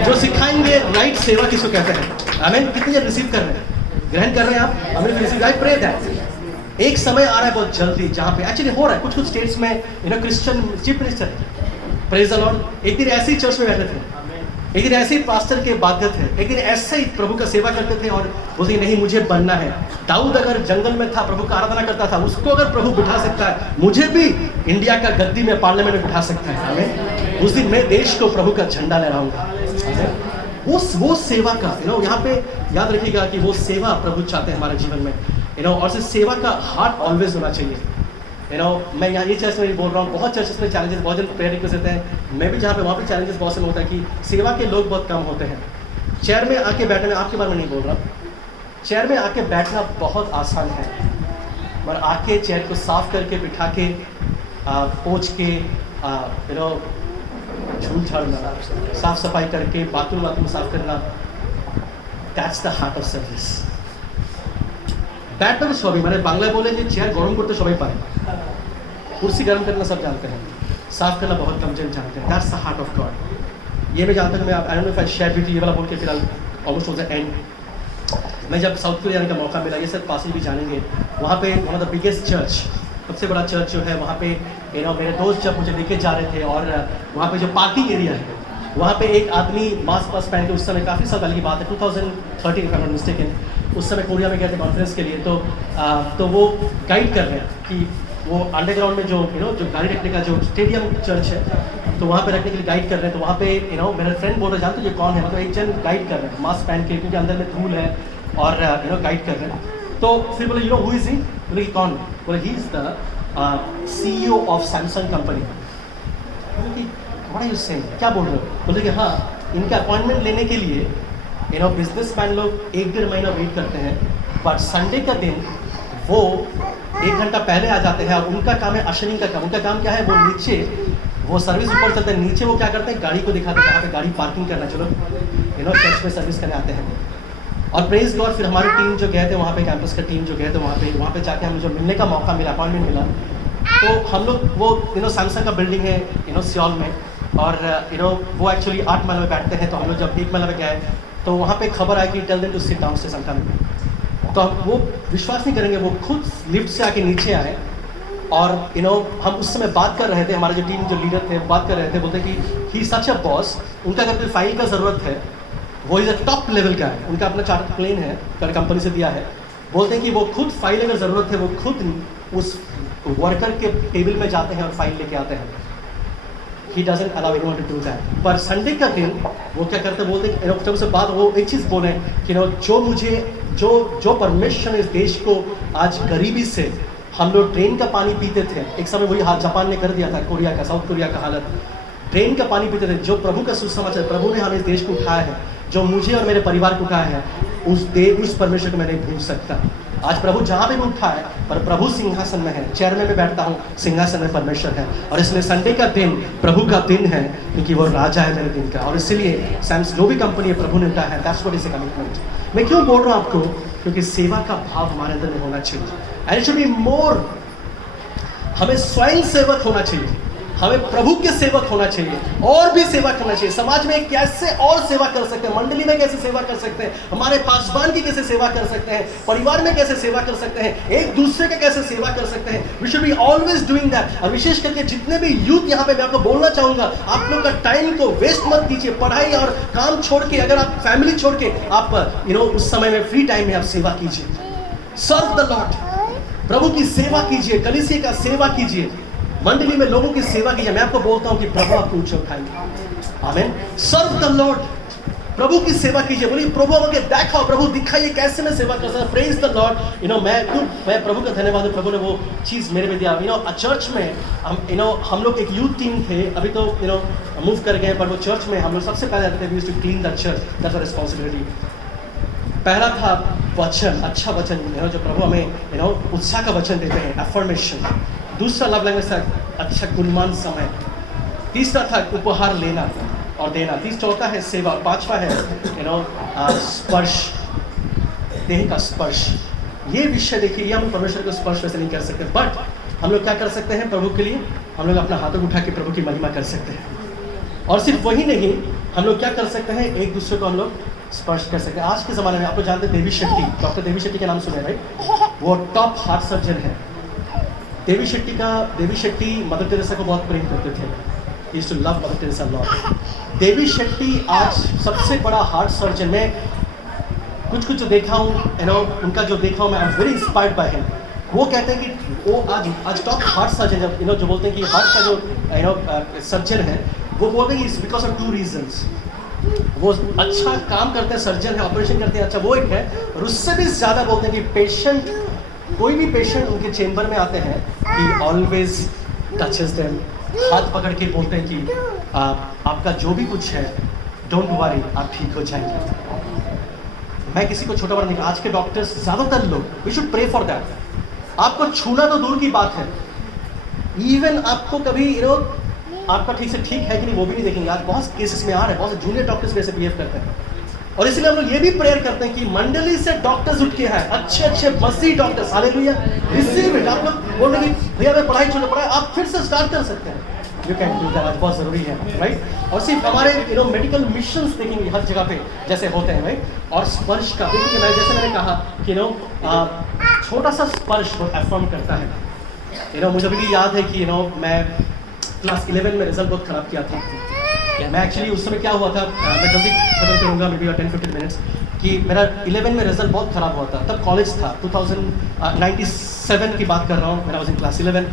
जो सिखाएंगे राइट सेवा किसको कहते हैं। आमीन। कितने जन रिसीव कर रहे हैं, ग्रहण कर रहे हैं आप? आमीन, रिसीव। आई प्रे दैट एक समय आ रहा है बहुत जल्दी जहाँ पे एक्चुअली हो रहा है, कुछ स्टेट्स में Christian chief minister, praise the Lord. एक दिन ऐसे ही चर्च में बैठे थे, एक दिन ऐसे ही पास्टर के बाध्य थे, एक दिन ऐसे ही प्रभु का सेवा करते थे और बोलते नहीं मुझे बनना है। दाऊद अगर जंगल में था, प्रभु का आराधना करता था, उसको अगर प्रभु बिठा सकता है, मुझे भी इंडिया का गद्दी में, पार्लियामेंट में बिठा सकता है। हमें उस दिन मैं देश को प्रभु का झंडा लहराऊंगा। वो सेवा का यहाँ पे याद रखिएगा कि वो सेवा प्रभु चाहते हैं हमारे जीवन में। और सिर्फ सेवा का हार्ट ऑलवेज होना चाहिए। मैं यहाँ ये चर्च में बोल रहा हूँ, बहुत चर्चेस में चैलेंजेस, बहुत जन प्रेयर रिक्वेस्ट देते हैं, मैं भी जहाँ पे वहाँ पे चैलेंजेस बहुत से होता है कि सेवा के लोग बहुत कम होते हैं। चेयर में आके बैठना, आपके बारे में नहीं बोल रहा, चेयर में आके बैठना बहुत आसान है, पर आके चेयर को साफ करके बिठा के पोंछ के झूठ झाड़ना, साफ सफाई करके बाथरूम साफ करना, that's the heart of service. बैठना तो सभी, मैंने बांग्ला बोले कि चेयर गरम करते सबाई पारे, कुर्सी गर्म करना सब जानते हैं, साफ करना बहुत कम जन जानते हैं। That's the heart of God. ये मैं जानता हूँ, मैं I don't know if I share with you, ये वाला बोल के फिर ऑलमोस्ट टू द एंड। मैं जब साउथ कोरिया जाने का मौका मिला, ये सब पासिंग भी जानेंगे, वहाँ पे one of the biggest church, सबसे बड़ा चर्च जो है वहाँ पे मेरे दोस्त जब मुझे लेके जा रहे थे, और वहाँ पे जो पार्किंग एरिया है वहाँ पे एक आदमी मास्क पास पहन के, उस समय काफ़ी साल पहले की बात है, 2013 if I am not mistaken, उस समय कोरिया में गए थे कॉन्फ्रेंस के लिए। तो वो गाइड कर रहे हैं कि वो अंडरग्राउंड में जो जो गाड़ी रखने का जो स्टेडियम चर्च है, तो वहाँ पे रखने के लिए गाइड कर रहे हैं। तो वहाँ पे मेरा फ्रेंड बोल रहे जानते ये कौन है, मतलब एक जन गाइड कर रहे हैं मास्क पहन के, क्योंकि अंदर में धूल है, और गाइड कर रहे हैं। तो फिर बोले हु इज़ ही, बोले कि कौन, बोले he is the CEO of Samsung company. बोले कि व्हाट आर यू सेइंग, क्या बोल रहे हो? बोले कि हाँ, इनका अपॉइंटमेंट लेने के लिए बिजनेसमैन लोग 1-1.5 महीना वेट करते हैं, बट संडे का दिन वो 1 घंटा पहले आ जाते हैं। और उनका काम है अशनिंग का काम। उनका काम क्या है, वो नीचे, वो सर्विस ऊपर चलते हैं, नीचे वो क्या करते हैं, गाड़ी को दिखाते हैं कहाँ पे गाड़ी पार्किंग करना, चलो चर्च में सर्विस करने आते हैं। और प्रेज गॉड, फिर हमारी टीम जो गए थे वहाँ पे, कैंपस का टीम जो गए थे वहाँ पे जाके हमें जो मिलने का मौका मिला, अपॉइंटमेंट मिला, तो हम लोग वो सैमसंग का बिल्डिंग है सियोल में, और वो एक्चुअली 8 माइल में बैठते हैं। तो हम लोग जब 1 माइल में गए तो वहाँ पे खबर आई कि tell them to sit down station come. तो हम वो विश्वास नहीं करेंगे, वो खुद लिफ्ट से आके नीचे आए, और हम उस समय बात कर रहे थे, हमारे जो टीम जो लीडर थे बात कर रहे थे, बोलते कि ही सच अ बॉस, उनका अगर कोई फाइल का ज़रूरत है, वो इज़ अ टॉप लेवल का है, उनका अपना चार्टर्ड प्लेन है, कंपनी से दिया है। बोलते हैं कि वो खुद फाइल अगर ज़रूरत है, वो खुद उस वर्कर के टेबल में जाते हैं और फाइल लेके आते हैं। He doesn't allow anyone to do that. पर संडे का दिन वो क्या करते हैं, बोलते हैं जब से बात, वो एक चीज़ बोले कि जो परमेश्वर ने इस देश को आज गरीबी से, हम लोग ड्रेन का पानी पीते थे, एक समय वही हाल जापान ने कर दिया था, कोरिया का, साउथ कोरिया का हालत, ड्रेन का पानी पीते थे। जो प्रभु का सुसमाचार, प्रभु ने हमें इस देश को उठाया है, जो मुझे और मेरे परिवार को उठाया है, उस परमेश्वर को मैं नहीं भूल सकता। आज प्रभु जहाँ भी उठा है, पर प्रभु सिंहासन में है, चेयर में मैं बैठता हूँ, सिंहासन में परमेश्वर है। और इसलिए संडे का दिन प्रभु का दिन है, क्योंकि वो राजा है मेरे दिन का। और इसलिए सैमसंग जो भी कंपनी है प्रभु ने उठाया है, that's what is a commitment. मैं क्यों बोल रहा हूँ आपको, क्योंकि सेवा का भाव हमारे अंदर में होना चाहिए, and it should be more. हमें स्वयं सेवक होना चाहिए, हमें प्रभु के सेवक होना चाहिए, और भी सेवा करना चाहिए। समाज में कैसे और सेवा कर सकते हैं, मंडली में कैसे सेवा कर सकते हैं, हमारे पासवान की कैसे सेवा कर सकते हैं, परिवार में कैसे सेवा कर सकते हैं, एक दूसरे का कैसे सेवा कर सकते हैं। We should be always doing that. और विशेष करके जितने भी यूथ यहाँ पे, मैं आपको बोलना चाहूँगा, आप लोग का टाइम को वेस्ट मत कीजिए। पढ़ाई और काम छोड़ के, अगर आप फैमिली छोड़ के, आप उस समय में फ्री टाइम में आप सेवा कीजिए, सर्व द लॉर्ड, प्रभु की सेवा कीजिए, कलीसिया का सेवा कीजिए, मंडली में लोगों की सेवा कीजिए। मैं आपको बोलता हूं कि प्रभु आपको ऊंचा उठाएंगे। आमीन। सर्व द लॉर्ड, प्रभु की सेवा कीजिए। बोलिए प्रभु आगे दिखाओ, प्रभु दिखाइए कैसे मैं सेवा कर सकता हूं। Praise the Lord. मैं प्रभु का धन्यवाद हूं, प्रभु ने वो चीज़ मेरे में दिया। चर्च में हम लोग एक यूथ टीम थे, अभी तो मूव कर गए, पर वो चर्च में हम लोग सबसे पहले we used to clean the church, that's our responsibility. पहला था वचन, अच्छा वचन जो प्रभु हमें उत्साह का वचन देते हैं, अफर्मेशन। दूसरा लव लैंग्वेज था अच्छा गुणमान समय। तीसरा था उपहार लेना और देना। चौथा है सेवा। पांचवा है स्पर्श, देह का स्पर्श। ये विषय देखिए, ये हम परमेश्वर को स्पर्श वैसे नहीं कर सकते, बट हम लोग क्या कर सकते हैं प्रभु के लिए, हम लोग अपना हाथों को उठा के प्रभु की महिमा कर सकते हैं। और सिर्फ वही नहीं, हम लोग क्या कर सकते हैं, एक दूसरे को हम लोग स्पर्श कर सकते हैं। आज के ज़माने में आप लोग जानते हैं देवी शेट्टी, डॉक्टर देवी शेट्टी के नाम सुने राइट? वो टॉप हार्ट सर्जन है। देवी शेट्टी मदर टेरेसा को बहुत प्रेम करते थे। He used to love Mother Teresa lot. Devi Shetty आज सबसे बड़ा हार्ट सर्जन। मैं कुछ जो देखा हूँ, उनका जो देखा हूँ मैं, I am very inspired by him. वो कहते हैं कि वो आज टॉप हार्ट सर्जन जब जो बोलते हैं कि हार्ट का जो सर्जन है, वो बोलते हैं इट्स बिकॉज ऑफ 2 रीजंस। वो अच्छा काम करते हैं, सर्जन है, ऑपरेशन करते हैं, अच्छा वो एक है। और उससे भी ज़्यादा बोलते हैं कि पेशेंट, कोई भी पेशेंट उनके चेंबर में आते हैं, ही ऑलवेज टचेस देम, हाथ पकड़ के बोलते हैं कि आपका जो भी कुछ है, डोंट वरी, आप ठीक हो जाएंगे। मैं किसी को छोटा बड़ा नहीं, आज के डॉक्टर्स ज़्यादातर लोग, we should pray for that. आपको छूना तो दूर की बात है, इवन आपको कभी आपका ठीक से ठीक है कि नहीं वो भी नहीं देखेंगे। आज बहुत केसेस में आ रहे हैं, बहुत जूनियर डॉक्टर्स वैसे बिहेव करते हैं। और इसलिए हम लोग ये भी प्रेयर करते हैं कि मंडली से डॉक्टर्स उठ के हैं, अच्छे मसीह डॉक्टर्स, हालेलुया, रिसीव इट। आप लोग बोल रहे कि भैया मैं पढ़ाई छोड़ पढ़ाई, आप फिर से स्टार्ट कर सकते हैं। यू कैन डू दैट, आज बहुत ज़रूरी है राइट। और सिर्फ हमारे मेडिकल मिशंस देखेंगे हर जगह पे जैसे होते हैं राइट। और स्पर्श का देखिए, मैं जैसे मैंने कहा कि छोटा सा स्पर्श वो अफर्म करता है। मुझे अभी याद है कि मैं क्लास 11 में रिजल्ट बहुत ख़राब किया था। मैं एक्चुअली उस समय क्या हुआ था, मैं जल्दी खत्म करूँगा, मे बी 10-15 मिनट्स, कि मेरा 11 में रिजल्ट बहुत ख़राब हुआ था। तब कॉलेज था, 2097 की बात कर रहा हूँ। मेरा वॉज इन क्लास 11।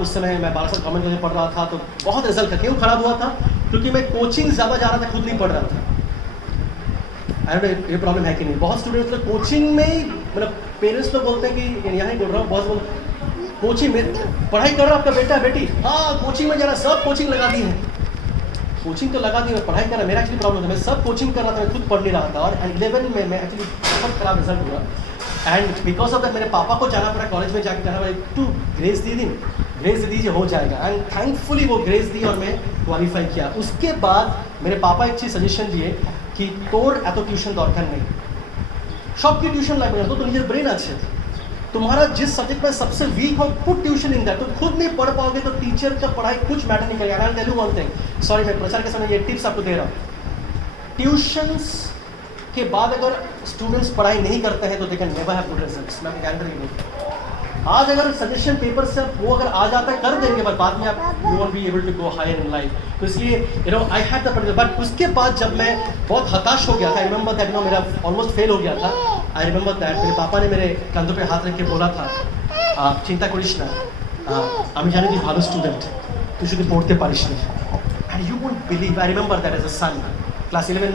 उस समय मैं 12 साल गवर्नमेंट कॉलेज पढ़ रहा था, तो बहुत रिजल्ट था। क्यों ख़राब हुआ था? क्योंकि मैं कोचिंग ज़्यादा जा रहा था, खुद नहीं पढ़ रहा था। अरे ये प्रॉब्लम है कि नहीं, बहुत स्टूडेंट्स लोग कोचिंग में ही, मतलब पेरेंट्स लोग बोलते हैं कि यहाँ ही बोल रहा हूँ, बहुत कोचिंग में पढ़ाई कर रहा आपका बेटा बेटी, हाँ कोचिंग में जा रहा, सब कोचिंग लगा दी है, कोचिंग तो लगा दी, मैं पढ़ाई कर रहा। मेरा एक्चुअली प्रॉब्लम था, मैं सब कोचिंग कर रहा था, मैं खुद पढ़ नहीं रहा था। और 11 में मैं एक्चुअली बहुत खराब रिजल्ट हुआ। एंड बिकॉज ऑफ दैट मेरे पापा को जाना पड़ा कॉलेज में, जाकर कहना भाई तू ग्रेस दे दीजिए हो जाएगा। एंड थैंकफुली वो ग्रेस दी और मैं क्वालिफाई किया। उसके बाद मेरे पापा एक चीज़ सजेशन दिए कि तोर एत ट्यूशन दरकार नहीं, सब की ट्यूशन লাগবে ना, तो निजे ब्रेन আছে, तुम्हारा जिस सब्जेक्ट में सबसे वीक हो, पुट ट्यूशन इन दैट। तो खुद नहीं पढ़ पाओगे तो टीचर का पढ़ाई कुछ मैटर नहीं करेगा। I tell you one thing, sorry मैं प्रचार के समय ये टिप्स आपको दे रहा हूँ। ट्यूशंस के बाद अगर स्टूडेंट्स पढ़ाई नहीं करते हैं तो they can never have good results. मैं गारंटी नहीं, आज अगर सजेशन पेपर से वो अगर आ जाता है कर देंगे, बट बाद में आप you won't be able to go higher in life. तो इसलिए I had the particular, but उसके बाद जब मैं बहुत हताश हो गया था, आई रिमेंबर दैट मेरा ऑलमोस्ट फेल हो गया था। आई रिमेंबर दैट मेरे पापा ने मेरे कंधों पे हाथ रख के बोला था, चिंता करिस ना, আমি জানি তুই ভালো স্টুডেন্ট, তুই শুধু পড়তে পারিস না। And you won't believe, I remember that as a son, class 11 में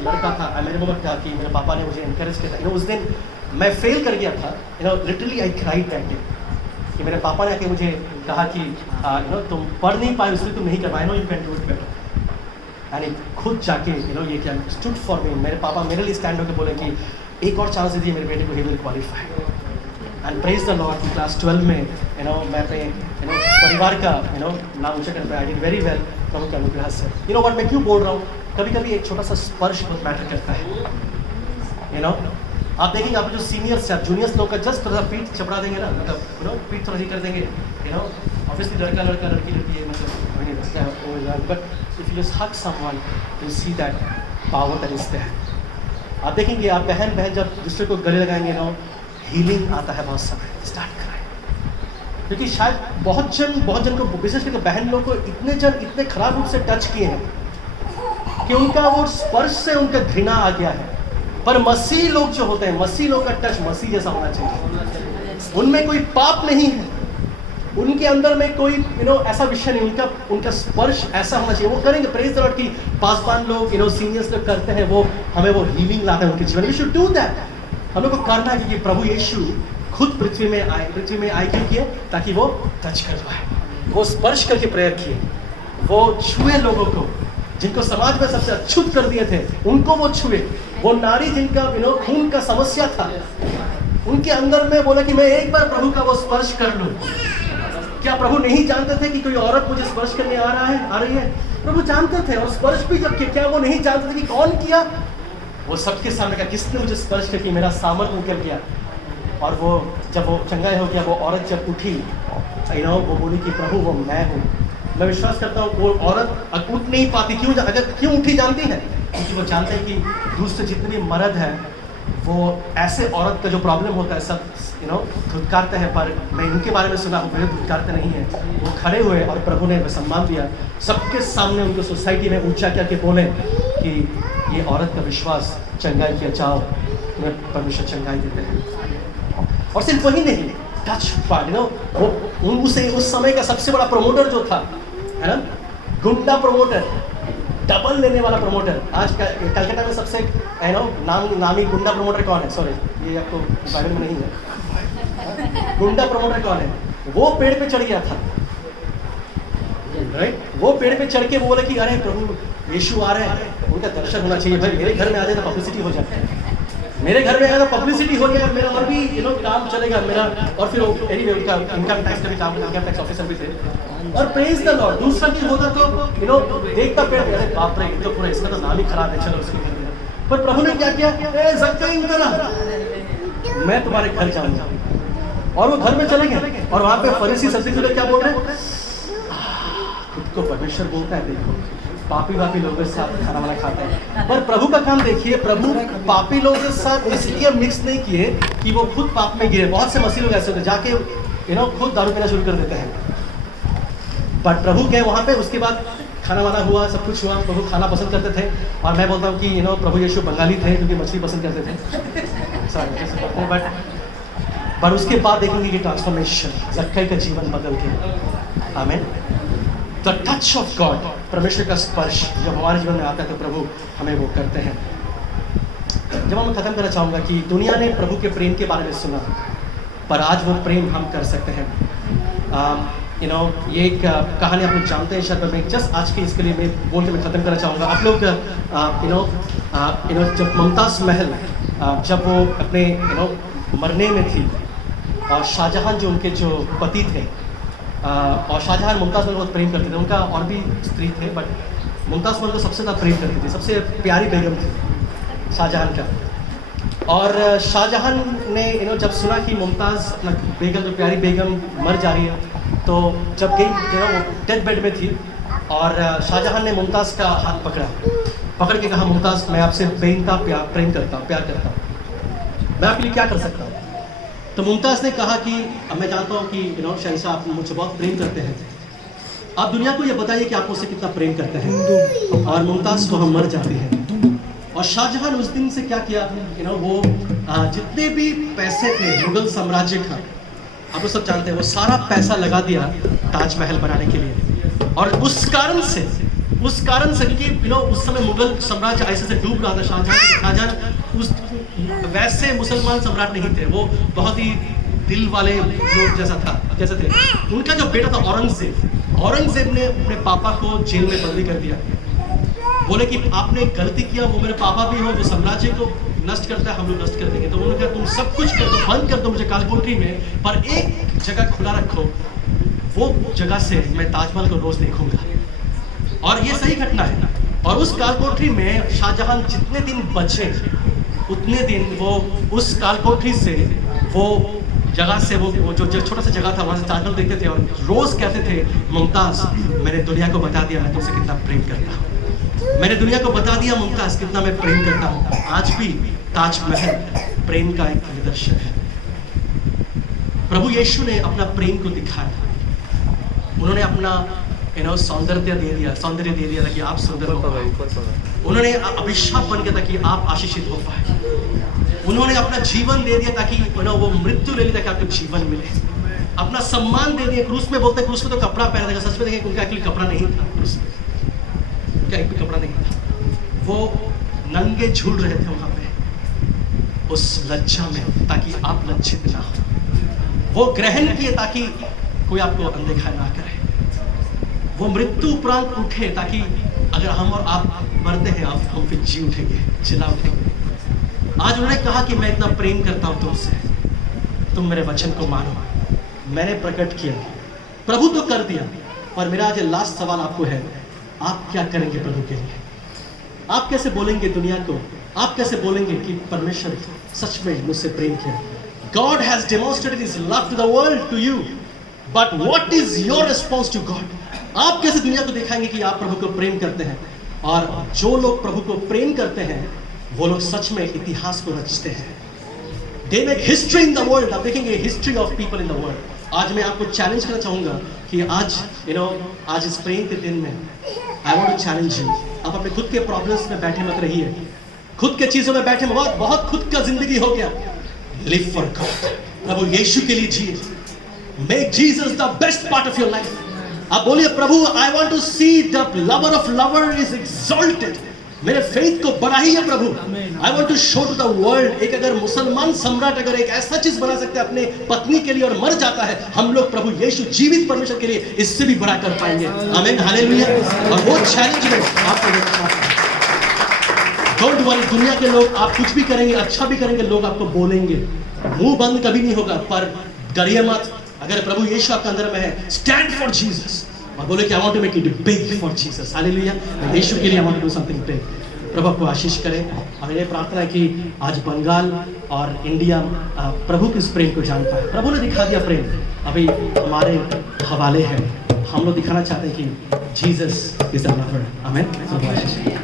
लड़का था। आई रिमेंबर था कि मेरे पापा ने मुझे इनकरेज किया था। उस दिन मैं फेल कर गया था, literally I cried that day, कि मेरे पापा ने आके मुझे कहा कि तुम पढ़ नहीं पाए इसलिए तुम नहीं कर पाए, no you can do it better. And खुद जाके ये क्या स्टूड फॉर मी, मेरे पापा मेरे लिए स्टैंड होकर बोले कि एक और चांस दीजिए मेरे बेटे को, he will qualify. And praise the Lord, class 12 में मैं अपने परिवार का नाम ऊँचा कर पाया। आई डिड वेरी वेल प्रभु के अनुग्रह से। व्हाट मैं क्यों बोल रहा हूँ, कभी कभी एक छोटा सा स्पर्श बहुत मैटर करता है। आप देखेंगे, आप जो सीनियर्स हैं, जूनियर्स लोग का जस्ट थोड़ा पीठ चपड़ा देंगे ना, मतलब पीठ थोड़ा सी कर देंगे, ऑब्वियसली लड़का लड़की है, मतलब but if you just hug someone you see that power that is there. आप देखेंगे, आप बहन जब दूसरे को गले लगाएंगे हीलिंग आता है बहुत समय, स्टार्ट कराएं। क्योंकि शायद बहुत जन को, विशेष करके बहन लोग को इतने खराब रूप से टच किए हैं कि उनका वो स्पर्श से उनका घृणा आ गया है। पर मसीह लोग जो होते हैं, मसीह लोग का टच मसीह जैसा होना चाहिए। उनमें कोई पाप नहीं है, उनके अंदर में कोई ऐसा विषय नहीं, उनका स्पर्श ऐसा होना चाहिए। वो करेंगे, प्रेज द लॉर्ड की पासवान लोग सीनियर्स लोग करते हैं, वो हमें वो हीलिंग लाते हैं उनके जीवन में। वी शुड डू दैट, हम लोग को करना है, क्योंकि प्रभु यीशु खुद पृथ्वी में आए क्यों किए, ताकि वो टच कर पाए, वो स्पर्श करके प्रेयर किए, वो छुए लोगों को, जिनको समाज में सबसे अछूत कर दिए थे, उनको वो छुए। वो नारी जिनका खून का समस्या था, उनके अंदर में बोला कि मैं एक बार प्रभु का वो स्पर्श कर लूं। क्या प्रभु नहीं जानते थे कि कोई औरत मुझे स्पर्श करने आ रही है? प्रभु जानते थे, और स्पर्श भी जब किया, क्या वो नहीं जानते थे कि कौन किया? वो सबके सामने का किसने मुझे स्पर्श किया, मेरा सामर्थ निकल गया। और वो जब वो चंगाई हो गया, वो औरत जब उठी, वो बोली कि प्रभु वो मैं हूँ। मैं विश्वास करता हूँ वो औरत उठ नहीं पाती। क्यों उठी जानती है? क्योंकि वो जानते हैं कि दूसरे जितने मर्द हैं वो ऐसे औरत का जो प्रॉब्लम होता है सब धुतकारते हैं, पर मैं इनके बारे में सुना हूँ, वे धुतकारते नहीं हैं। वो खड़े हुए और प्रभु ने सम्मान दिया, सबके सामने उनको सोसाइटी में ऊंचा करके बोले कि ये औरत का विश्वास चंगाई किया, जाओ तुम्हें परमेश्वर चंगाई देते हैं। और सिर्फ वही नहीं, टच पार्ट वो उस समय का सबसे बड़ा प्रमोटर जो था, है ना, गुंडा प्रमोटर, डबल लेने वाला प्रमोटर। आज कलकत्ता में सबसे नामी गुंडा प्रमोटर कौन है? सॉरी, ये आपको बाइबल में नहीं है। गुंडा प्रमोटर कौन है? वो पेड़ पे चढ़ गया था, राइट? वो पेड़ पे चढ़ के वो बोले कि अरे प्रभु यीशु आ रहे हैं, उनका दर्शन होना चाहिए। भाई मेरे घर में आ जाए तो पब्लिसिटी हो जाती है, मेरे घर में आया तो पब्लिसिटी हो गया, मेरा और भी काम चलेगा मेरा। और फिर एनीवे उनका इनकम टैक्स का भी काम, इनकम टैक्स ऑफिसर भी थे। और प्रेज द लॉर्ड। दूसरा चीज होता तो देखता पेड़, अरे बाप रे, तो पूरा इसका तो नाम ही खराब है, चलो उसके घर में। पर प्रभु ने क्या किया? ज़क्कई मैं तुम्हारे घर जाऊंगा। और वो घर में चले गए, और वहां पे फरीसी सदूसी क्या बोल रहे हैं? खुद को परमेश्वर बोलता है, देखो पापी वापी लोगों के साथ खाना वाना खाते हैं। पर प्रभु का काम देखिए, प्रभु पापी लोगों के साथ इसलिए मिक्स नहीं किए कि वो खुद पाप में गिरे। बहुत से मसीह लोग ऐसे होते हैं, जाके खुद दारू पीना शुरू कर देते हैं। बट प्रभु गए वहाँ पे, उसके बाद खाना वाना हुआ, सब कुछ हुआ। प्रभु खाना पसंद करते थे, और मैं बोलता हूँ कि प्रभु यीशु बंगाली थे क्योंकि मछली पसंद करते थे। बट उसके बाद देखेंगे कि ट्रांसफॉर्मेशन, ज़क्कई का जीवन बदल गया। आमीन। द टच ऑफ गॉड, परमेश्वर का स्पर्श जब हमारे जीवन में आता है तो प्रभु हमें वो करते हैं। जब मैं ख़त्म करना चाहूँगा कि दुनिया ने प्रभु के प्रेम के बारे में सुना, पर आज वो प्रेम हम कर सकते हैं। ये एक कहानी आप लोग जानते हैं शायद, मैं जस्ट आज के इसके लिए मैं बोल के मैं ख़त्म करना चाहूँगा। आप लोग जब मुमताज़ महल जब वो अपने मरने में थी, और शाहजहां जो उनके जो पति थे, और शाहजहां मुमताज़ महल बहुत प्रेम करते थे। उनका और भी स्त्री थे, बट मुमताज़ महल को सबसे ज़्यादा प्रेम करती थी, सबसे प्यारी बेगम थी शाहजहां का। और शाहजहां ने जब सुना कि मुमताज़ अपना बेगम, जो प्यारी बेगम मर जा रही है, तो जब गई वो डेथ बेड में थी, और शाहजहां ने मुमताज़ का हाथ पकड़ के कहा, मुमताज़ मैं आपसे बेइंतहा प्रेम करता हूँ, प्यार करता हूँ, मैं आपके लिए क्या कर सकता हूँ? तो मुमताज़ ने कहा कि अब मैं जानता हूँ कि शहंशाह आप मुझसे बहुत प्रेम करते हैं, आप दुनिया को ये बताइए कि आप मुझसे कितना प्रेम करते हैं। और मुमताज़ को हम मर जाती हैं। और शाहजहां उस दिन से क्या किया, वो जितने भी पैसे थे मुगल साम्राज्य का, आप लोग सब जानते हैं, वो सारा पैसा लगा दिया ताजमहल बनाने के लिए। और उस कारण से कि उस समय मुगल साम्राज्य ऐसे से डूब रहा था। शाहजहां उस वैसे मुसलमान सम्राट नहीं थे, वो बहुत ही दिल वाले लोग जैसे थे। उनका जो बेटा था औरंगजेब ने अपने पापा को जेल में बंदी कर दिया। बोले कि आपने गलती किया, वो मेरे पापा भी हो, जो साम्राज्य को नष्ट करता है, हम लोग नष्ट कर देंगे। तो उन्होंने कहा तुम सब कुछ कर दो, बंद कर दो मुझे कालकोठरी में, पर एक जगह खुला रखो, वो जगह से मैं ताजमहल को रोज देखूंगा। और ये सही घटना है। और उस कालकोठरी में शाहजहां जितने दिन बचे, उतने दिन वो उस कालकोठरी से, वो जगह से, वो जो छोटा सा जगह था, वहाँ से ताजमहल देखते थे, और रोज कहते थे, मुमताज़ मैंने दुनिया को बता दिया मैं तुमसे कितना प्रेम करता हूँ, मैंने दुनिया को बता दिया मुमताज़ कितना मैं प्रेम करता हूँ। आज भी ताजमहल प्रेम का एक निदर्शन है। प्रभु यीशु ने अपना प्रेम को दिखाया। उन्होंने अपना सौंदर्य दे दिया था कि आप सुंदर हो पाए। उन्होंने अभिशाप बन गया था कि आप आशीषित हो पाए। उन्होंने अपना जीवन दे दिया ताकि वो मृत्यु ले ली ताकि आपको जीवन मिले। अपना सम्मान दे दिया। क्रूस में बोलते हैं, क्रूस में तो कपड़ा पहना था, सच में देखें उनका एक्चुअली कपड़ा नहीं था, क्रूस में उनका एक भी कपड़ा नहीं था। वो नंगे झूल रहे थे वहां पे उस लज्जा में, ताकि आप लज्जित ना हो। वो ग्रहण किए ताकि कोई आपको अनदेखा ना करे। वो मृत्यु उपरांत उठे ताकि अगर हम और आप मरते हैं, आप हम फिर जी उठेंगे, चिल्ला उठेंगे। आज उन्होंने कहा कि मैं इतना प्रेम करता हूं तुमसे, तुम मेरे वचन को मानो। मैंने प्रकट किया, प्रभु तो कर दिया, पर मेरा आज लास्ट सवाल आपको है, आप क्या करेंगे प्रभु के लिए? आप कैसे बोलेंगे दुनिया को? आप कैसे बोलेंगे कि परमेश्वर सच में मुझसे प्रेम किया? God has demonstrated His love to the world, to you. But what is your response to God? आप कैसे दुनिया को दिखाएंगे कि आप प्रभु को प्रेम करते हैं? और जो लोग प्रभु को प्रेम करते हैं, वो लोग सच में इतिहास को रचते हैं। They make history in the world. आप देखेंगे history of people in the world. आज मैं आपको चैलेंज करना चाहूंगा कि आज आज इस प्रेम के दिन में I want to challenge you. आप अपने खुद के प्रॉब्लम्स में बैठे मत रहिए, खुद के चीजों में बैठे मत, बहुत खुद का जिंदगी हो गया। Live for God. प्रभु यीशु के लिए जिए। Make Jesus the best part of your life. आप बोलिए, प्रभु I want to see the lover of lover is exalted. मेरे फेथ को बढ़ाइए प्रभु। I want to show to the world. एक अगर मुसलमान सम्राट अगर एक ऐसा चीज बना सकते हैं अपने पत्नी के लिए और मर जाता है, हम लोग प्रभु यीशु जीवित परमेश्वर के लिए इससे भी बड़ा कर पाएंगे। आमीन, हालेलुया। और वो चैलेंज में आपको देना चाहता हूं। डोंट वरी, दुनिया के लोग आप कुछ भी करेंगे, अच्छा भी करेंगे, लोग आपको बोलेंगे, मुंह बंद कभी नहीं होगा, पर डरिए मत। अगर प्रभु यीशु आपके अंदर में है, स्टैंड फॉर जीसस और बोले कि I want to make it big for Jesus. Hallelujah. यीशु के लिए I want to do something big. प्रभु आपको आशीष करे। और मेरी प्रार्थना है कि आज बंगाल और इंडिया प्रभु के इस प्रेम को जान पाए। प्रभु ने दिखा दिया प्रेम, अभी हमारे हवाले है, हम लोग दिखाना चाहते हैं कि जीसस इज द लवर। आमीन।